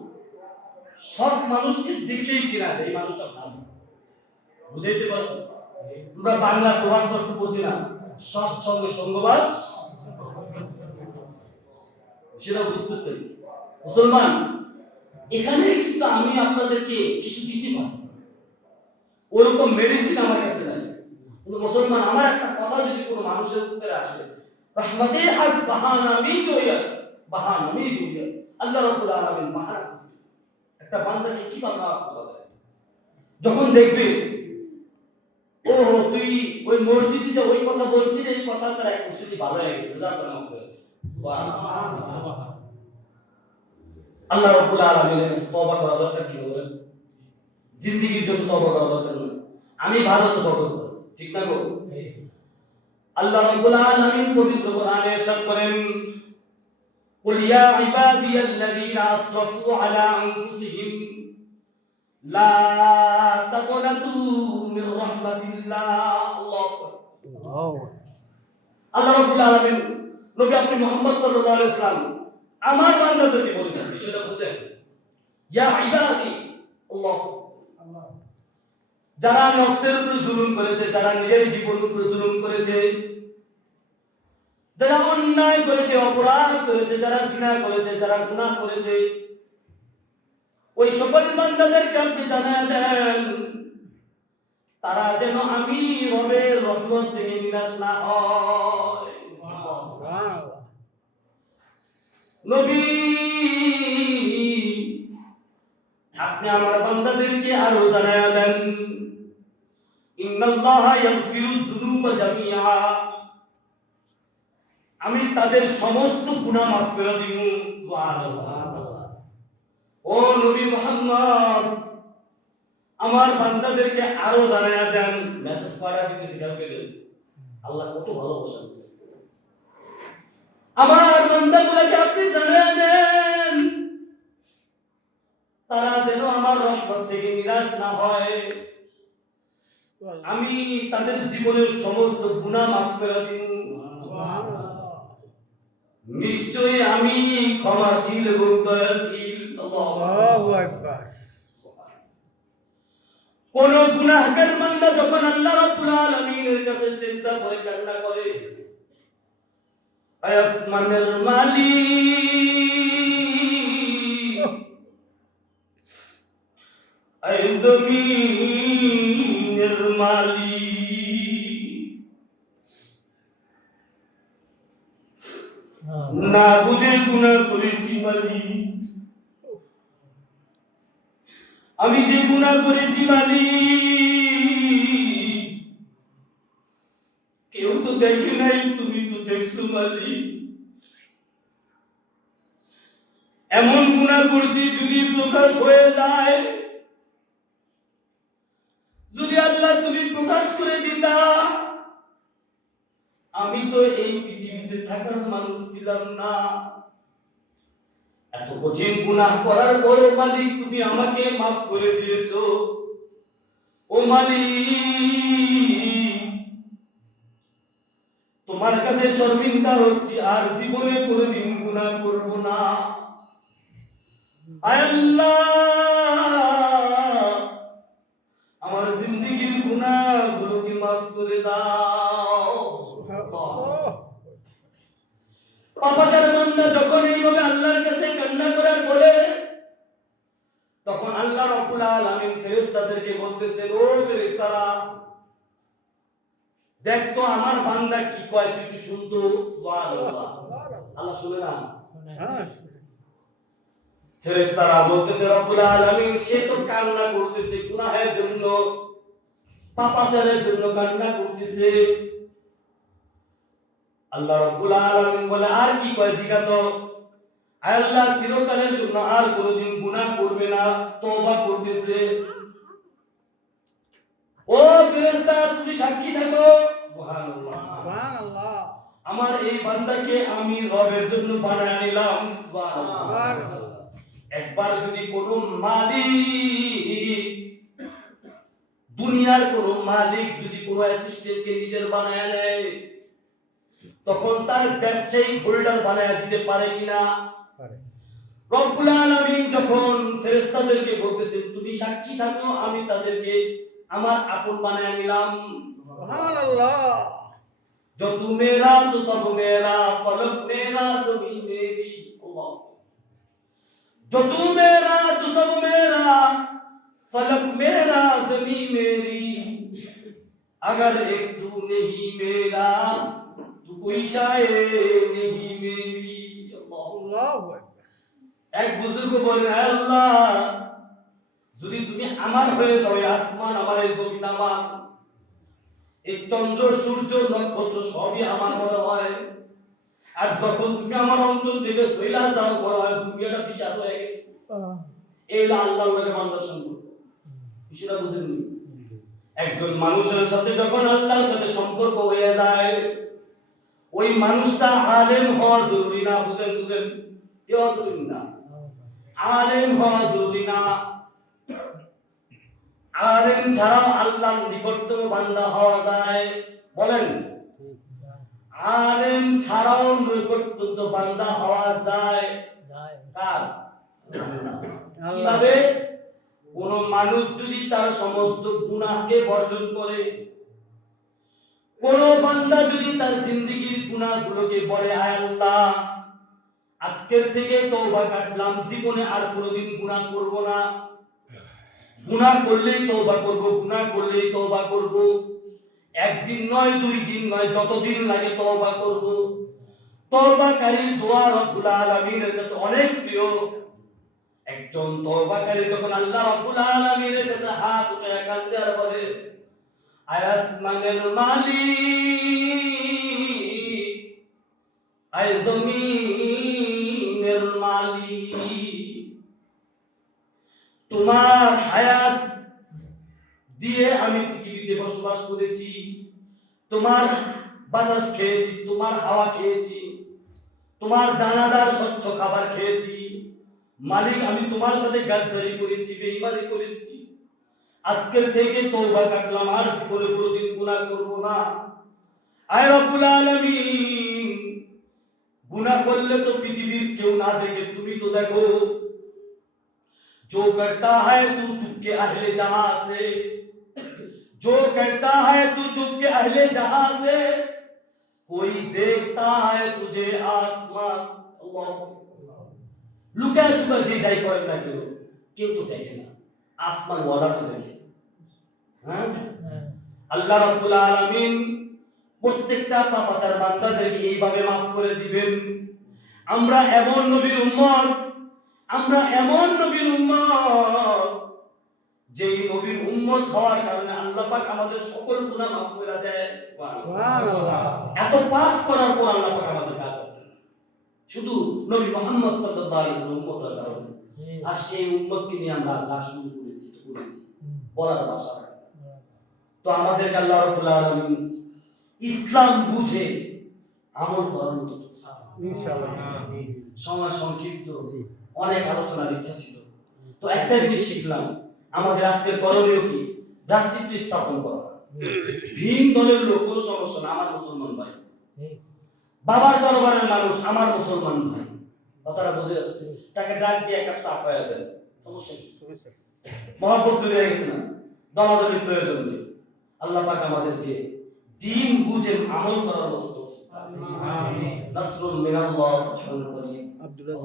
সৎ মানুষকে দেখলেই চেনা যায় এই মানুষটা ভালো, বুঝাইতে পারছো? আমরা বাংলা প্রবাদ বাক্য বুঝি না, সৎ সঙ্গে সঙ্গবাস, সেটা বুঝতেছে মুসলমান। এখানে কিন্তু আমি আপনাদেরকে কিছু দিতে পারি, ওরকম মেডিসিন আমার কাছে নাই, কিন্তু মুসলমান আমার একটা কথা যদি কোনো মানুষের উপরে আসে, রহমতে আর বাহানা আমি জইয়া, বাহানা আমি জইয়া, আল্লাহ রাব্বুল আলামিন বাহানা একটা বান্দাকে কিভাবে মাফ করা যায়। যখন দেখবে ও তুই ওই মসজিদে যে ওই কথা বলছিস, এই কথা তার এক মুসলিম ভালো হয়ে গেছে, যা তোর মাফ করে দে। সুবহানাল্লাহ। আল্লাহ রাব্বুল আলামিনের কাছে তওবা করা দরকার, কি বলেন? জিন্দেগীর জন্য তওবা করা দরকার না। আমি ভালো তো জগৎ, ঠিক না গো? আল্লাহ রাব্বুল আলামিন পবিত্র কোরআনে ইরশাদ করেন, কুল ইয়া ইবাদিয়াল্লাযীনা আসরাফু আলা আনফুসিহিম লা তাকনাতু মির রাহমাতিল্লাহ। আল্লাহু আল্লাহ রাব্বুল আলামিন নবী আপনি মুহাম্মদ সাল্লাল্লাহু আলাইহি ওয়াসাল্লাম আমার বান্দাদেরকে বলেছেন, সেটা বুঝলেন? ইয়া ইবাদি, আল্লাহ, যারা নফসের উপর জুলুম করেছে, যারা নিজের জীবনের উপর জুলুম করেছে, যারা অন্যায় করেছে, অপরাধ করেছে, যারা জিনা করেছে, যারা গুনাহ করেছে, ওই সকল বান্দাদেরকে আপনি জানায় দেন তারা যেন আমি রবের রহমত থেকে নিরাশ না হয়। নবী, আপনি আমার বান্দাদেরকে আরো জানায় দেন ইন্নাল্লাহা ইয়াগফিরুয যুনুবা জামিআ, আমি তাদের সমস্ত গুনাহ মাফ করে দিব। সুবহানাল্লাহ। ও নবী মুহাম্মদ, আমার বান্দাদেরকে আরো জানায়া দেন, মেসেজ করা দিতেছি কালকে আল্লাহ কত ভালোবাসেন। আমার বান্দাগুলোকে আপনি জানায়া দেন তারা যেন আমার রহমত থেকে নিরাশ না হয়, আমি তাদের জীবনের সমস্ত গুনাহ মাফ করে দিব। নিশ্চয়ই আমি ক্ষমাশীল এবং দয়াশীল। আল্লাহু আকবার। কোন গুনাহগার বান্দা যখন আল্লাহ রাব্বুল আলামিনের কাছে সিজদা করে কান্না করে, আয় আসমানের মালিক, আয় জমিনের মালিক, না বুঝে গুনাহ করেছি মালিক, আমি যে গুনাহ করেছি মালিক, কেউ তো দেখে নাই, তুমি তো দেখছো মালিক। এমন গুনাহ করেছি যদি প্রকাশ হয়ে যায়, যদি আল্লাহ তুমি প্রকাশ করে দিতা, আমি তো এই পৃথিবীতে থাকার মানুষ ছিলাম না। এত কঠিন গুনাহ করার পরও মালিক তুমি আমাকে মাফ করে দিয়েছো। ও মালিক, তোমার কাছে শর্মিন্দা হচ্ছি, আর জীবনে কোনোদিন গুনাহ করব না। আয় আল্লাহ, আমার জিন্দেগীর গুনাহগুলোকে মাফ করে দাও। পাপাচার বান্দা যখন এইভাবে আল্লাহর কাছে কান্না করার বলে, তখন আল্লাহ রাব্বুল আলামিন ফেরেশতাদেরকে বলতেছেন, ও ফেরেশতারা, দেখ তো আমার বান্দা কি কয়, তুই কি শুনতো? সুবহানাল্লাহ। আল্লাহ শুনে না? ফেরেশতারা বলতেছে, রাব্বুল আলামিন সে তো কান্না করতেছে গুনাহের জন্য, পাপাচারের জন্য কান্না করতেছে। আল্লাহ রাব্বুল আলামিন বলে, আর কি কয় জিজ্ঞাসা তো। আল্লাহ চিরকালের জন্য আর কোনোদিন গুনাহ করবে না, তওবা করতেছে। ও ফেরেশতা, তুমি সাক্ষী থাকো। সুবহানাল্লাহ, সুবহানাল্লাহ, আমার এই বান্দাকে আমি রবের জন্য বানায় নিলাম। সুবহানাল্লাহ। একবার যদি কোনো মালিক, দুনিয়ার কোনো মালিক যদি কোনো অ্যাসিস্ট্যান্টকে নিজের বানায় নেয়, তখন তার ব্যবসায়িক হোল্ডার বানায় দিতে পারে কিনা? রব্বুল আলামিন যখন ফেরেশতাদেরকে বলতেছেন, তুমি সাক্ষী থাকো, আমি তাদেরকে আমার আপন বানায় নিলাম। সুবহানাল্লাহ। जो तू मेरा तो सब मेरा, फलक मेरा जमीन मेरी। अल्लाह। जो तू मेरा तो सब मेरा, फलक मेरा जमीन मेरी। अगर एक तू नहीं मेरा, तू कोई शाय नहीं मेरी। अल्लाह। এক বুজুর্গ বলেন, আল্লাহ, যদি তুমি আমার হয়ে যাও, আসমান আমার, এই জমিন আমার, এই চন্দ্র সূর্য নক্ষত্র সবই আমার মনে হয়, আর যখন তুমি আমার অন্তর থেকে চলে যাও মনে হয় দুনিয়াটা বিশাল হয়ে গেছে। এই আল্লাহর লগে বান্দার সম্পর্ক, বিষয়টা বুঝেননি? একজন মানুষের সাথে যখন আল্লাহর সাথে সম্পর্ক হয়ে যায়, ওই মানুষটা আলেম হওয়া জরুরি না। বুঝেন? কেউ জরুরি না, আলেম হওয়া জরুরি না। আলেম ছাড়াও আল্লাহর নিকটতম বান্দা হওয়া যায়। বলেন, আলেম ছাড়াও নিকটতম বান্দা হওয়া যায় কার? কিভাবে? কোন মানুষ যদি তার সমস্ত গুনাহকে বর্জন করে, কোন বান্দা যদি তার জিন্দেগীর গুনাহগুলোকে বলে, আয় আল্লাহ আজকের থেকে তওবা কাটলাম, জীবনে আর কোনোদিন গুনাহ করব না, গুনাহ করলেই তওবা করব, গুনাহ করলেই তওবা করব, একদিন নয়, 2 দিন নয়, যতদিন লাগে তওবা করব। তওবাকারীর দোয়া রব্বুল আলামিনের কাছে অনেক প্রিয়। একজন তওবাকারী যখন আল্লাহ রব্বুল আলামিনের কাছে হাত উঠায় কাঁদে আর বলে, আয় আসমানের মালিক, আয় জমিনের মালিক, তোমার হায়াত দিয়ে আমি পৃথিবীতে বসবাস করেছি, তোমার বাতাস খেয়েছি, তোমার হাওয়া খেয়েছি, তোমার দানাদার স্বচ্ছ খাবার খেয়েছি। মালিক আমি তোমার সাথে গাদ্দারি করেছি, বেঈমানি করেছি, আজকের থেকে তওবা কাটলাম, আর জীবনে কোনোদিন গুনাহ করব না। আয় রব্বুল আলামিন, গুনাহ করলে তো পৃথিবীর কেউ না দেখে, তুমি তো দেখো। जो करता है तू चुप के अहले जहां से, जो करता है तू चुप के अहले जहां से, कोई देखता है तुझे आसमान। अल्लाह लुका छुपा যে যাই করেন না কেউ, কেউ তো দেখে না, আসমান ওয়ালা তো দেখে। হ্যাঁ, আল্লাহ রাব্বুল আলামিন প্রত্যেকটা পাপাচার বান্দাদেরকে এইভাবে maaf করে দিবেন। আমরা এমন নবীর উম্মত, আমরা এমন নবীর উম্মত, যেই নবীর উম্মত হওয়ার কারণে আল্লাহ পাক আমাদের সকল গুনাহ maaf করে দেয়। সুবহানাল্লাহ। এত পাপ করার পর আল্লাহ পাক আমাদের কাজ করে শুধু নবী মুহাম্মদ সাল্লাল্লাহু আলাইহি ওয়াসাল্লাম উম্মতের কারণে। আর সেই উম্মতকে নিয়ে আমরা যা শুরু করেছি বলার ভাষা। তো আমাদেরকে আল্লাহ রাব্বুল আলামিন ইসলাম বুঝে আমল করার মতো ইনশাআল্লাহ। সময় সংক্ষিপ্ত, অনেক আলোচনার ইচ্ছা ছিল, তো একটা জিনিস শিখলাম, আমাদের আজকের করণীয় কি? ভ্রাতৃত্ব স্থাপন করা। ভিন দলের লোক কোনো সমস্যা না, আমার মুসলমান ভাই, বাবার দরবারের মানুষ আমার মুসলমান ভাই, কথাটা বুঝে আসছে? তাকে ডাক দিয়ে একটা চা খাওয়া দেন, সমস্যা কি? মহব্বত তৈরি হয়ে গেছে না, দলাদলির প্রয়োজন নেই। আল্লাহ পাক আমাদেরকে দ্বীন বুঝে আমল করার মতো তৌফিক দান করুন। আমিন। নাসরুল মিনাল্লাহ, ফাতহুল করিম। আব্দুল্লাহ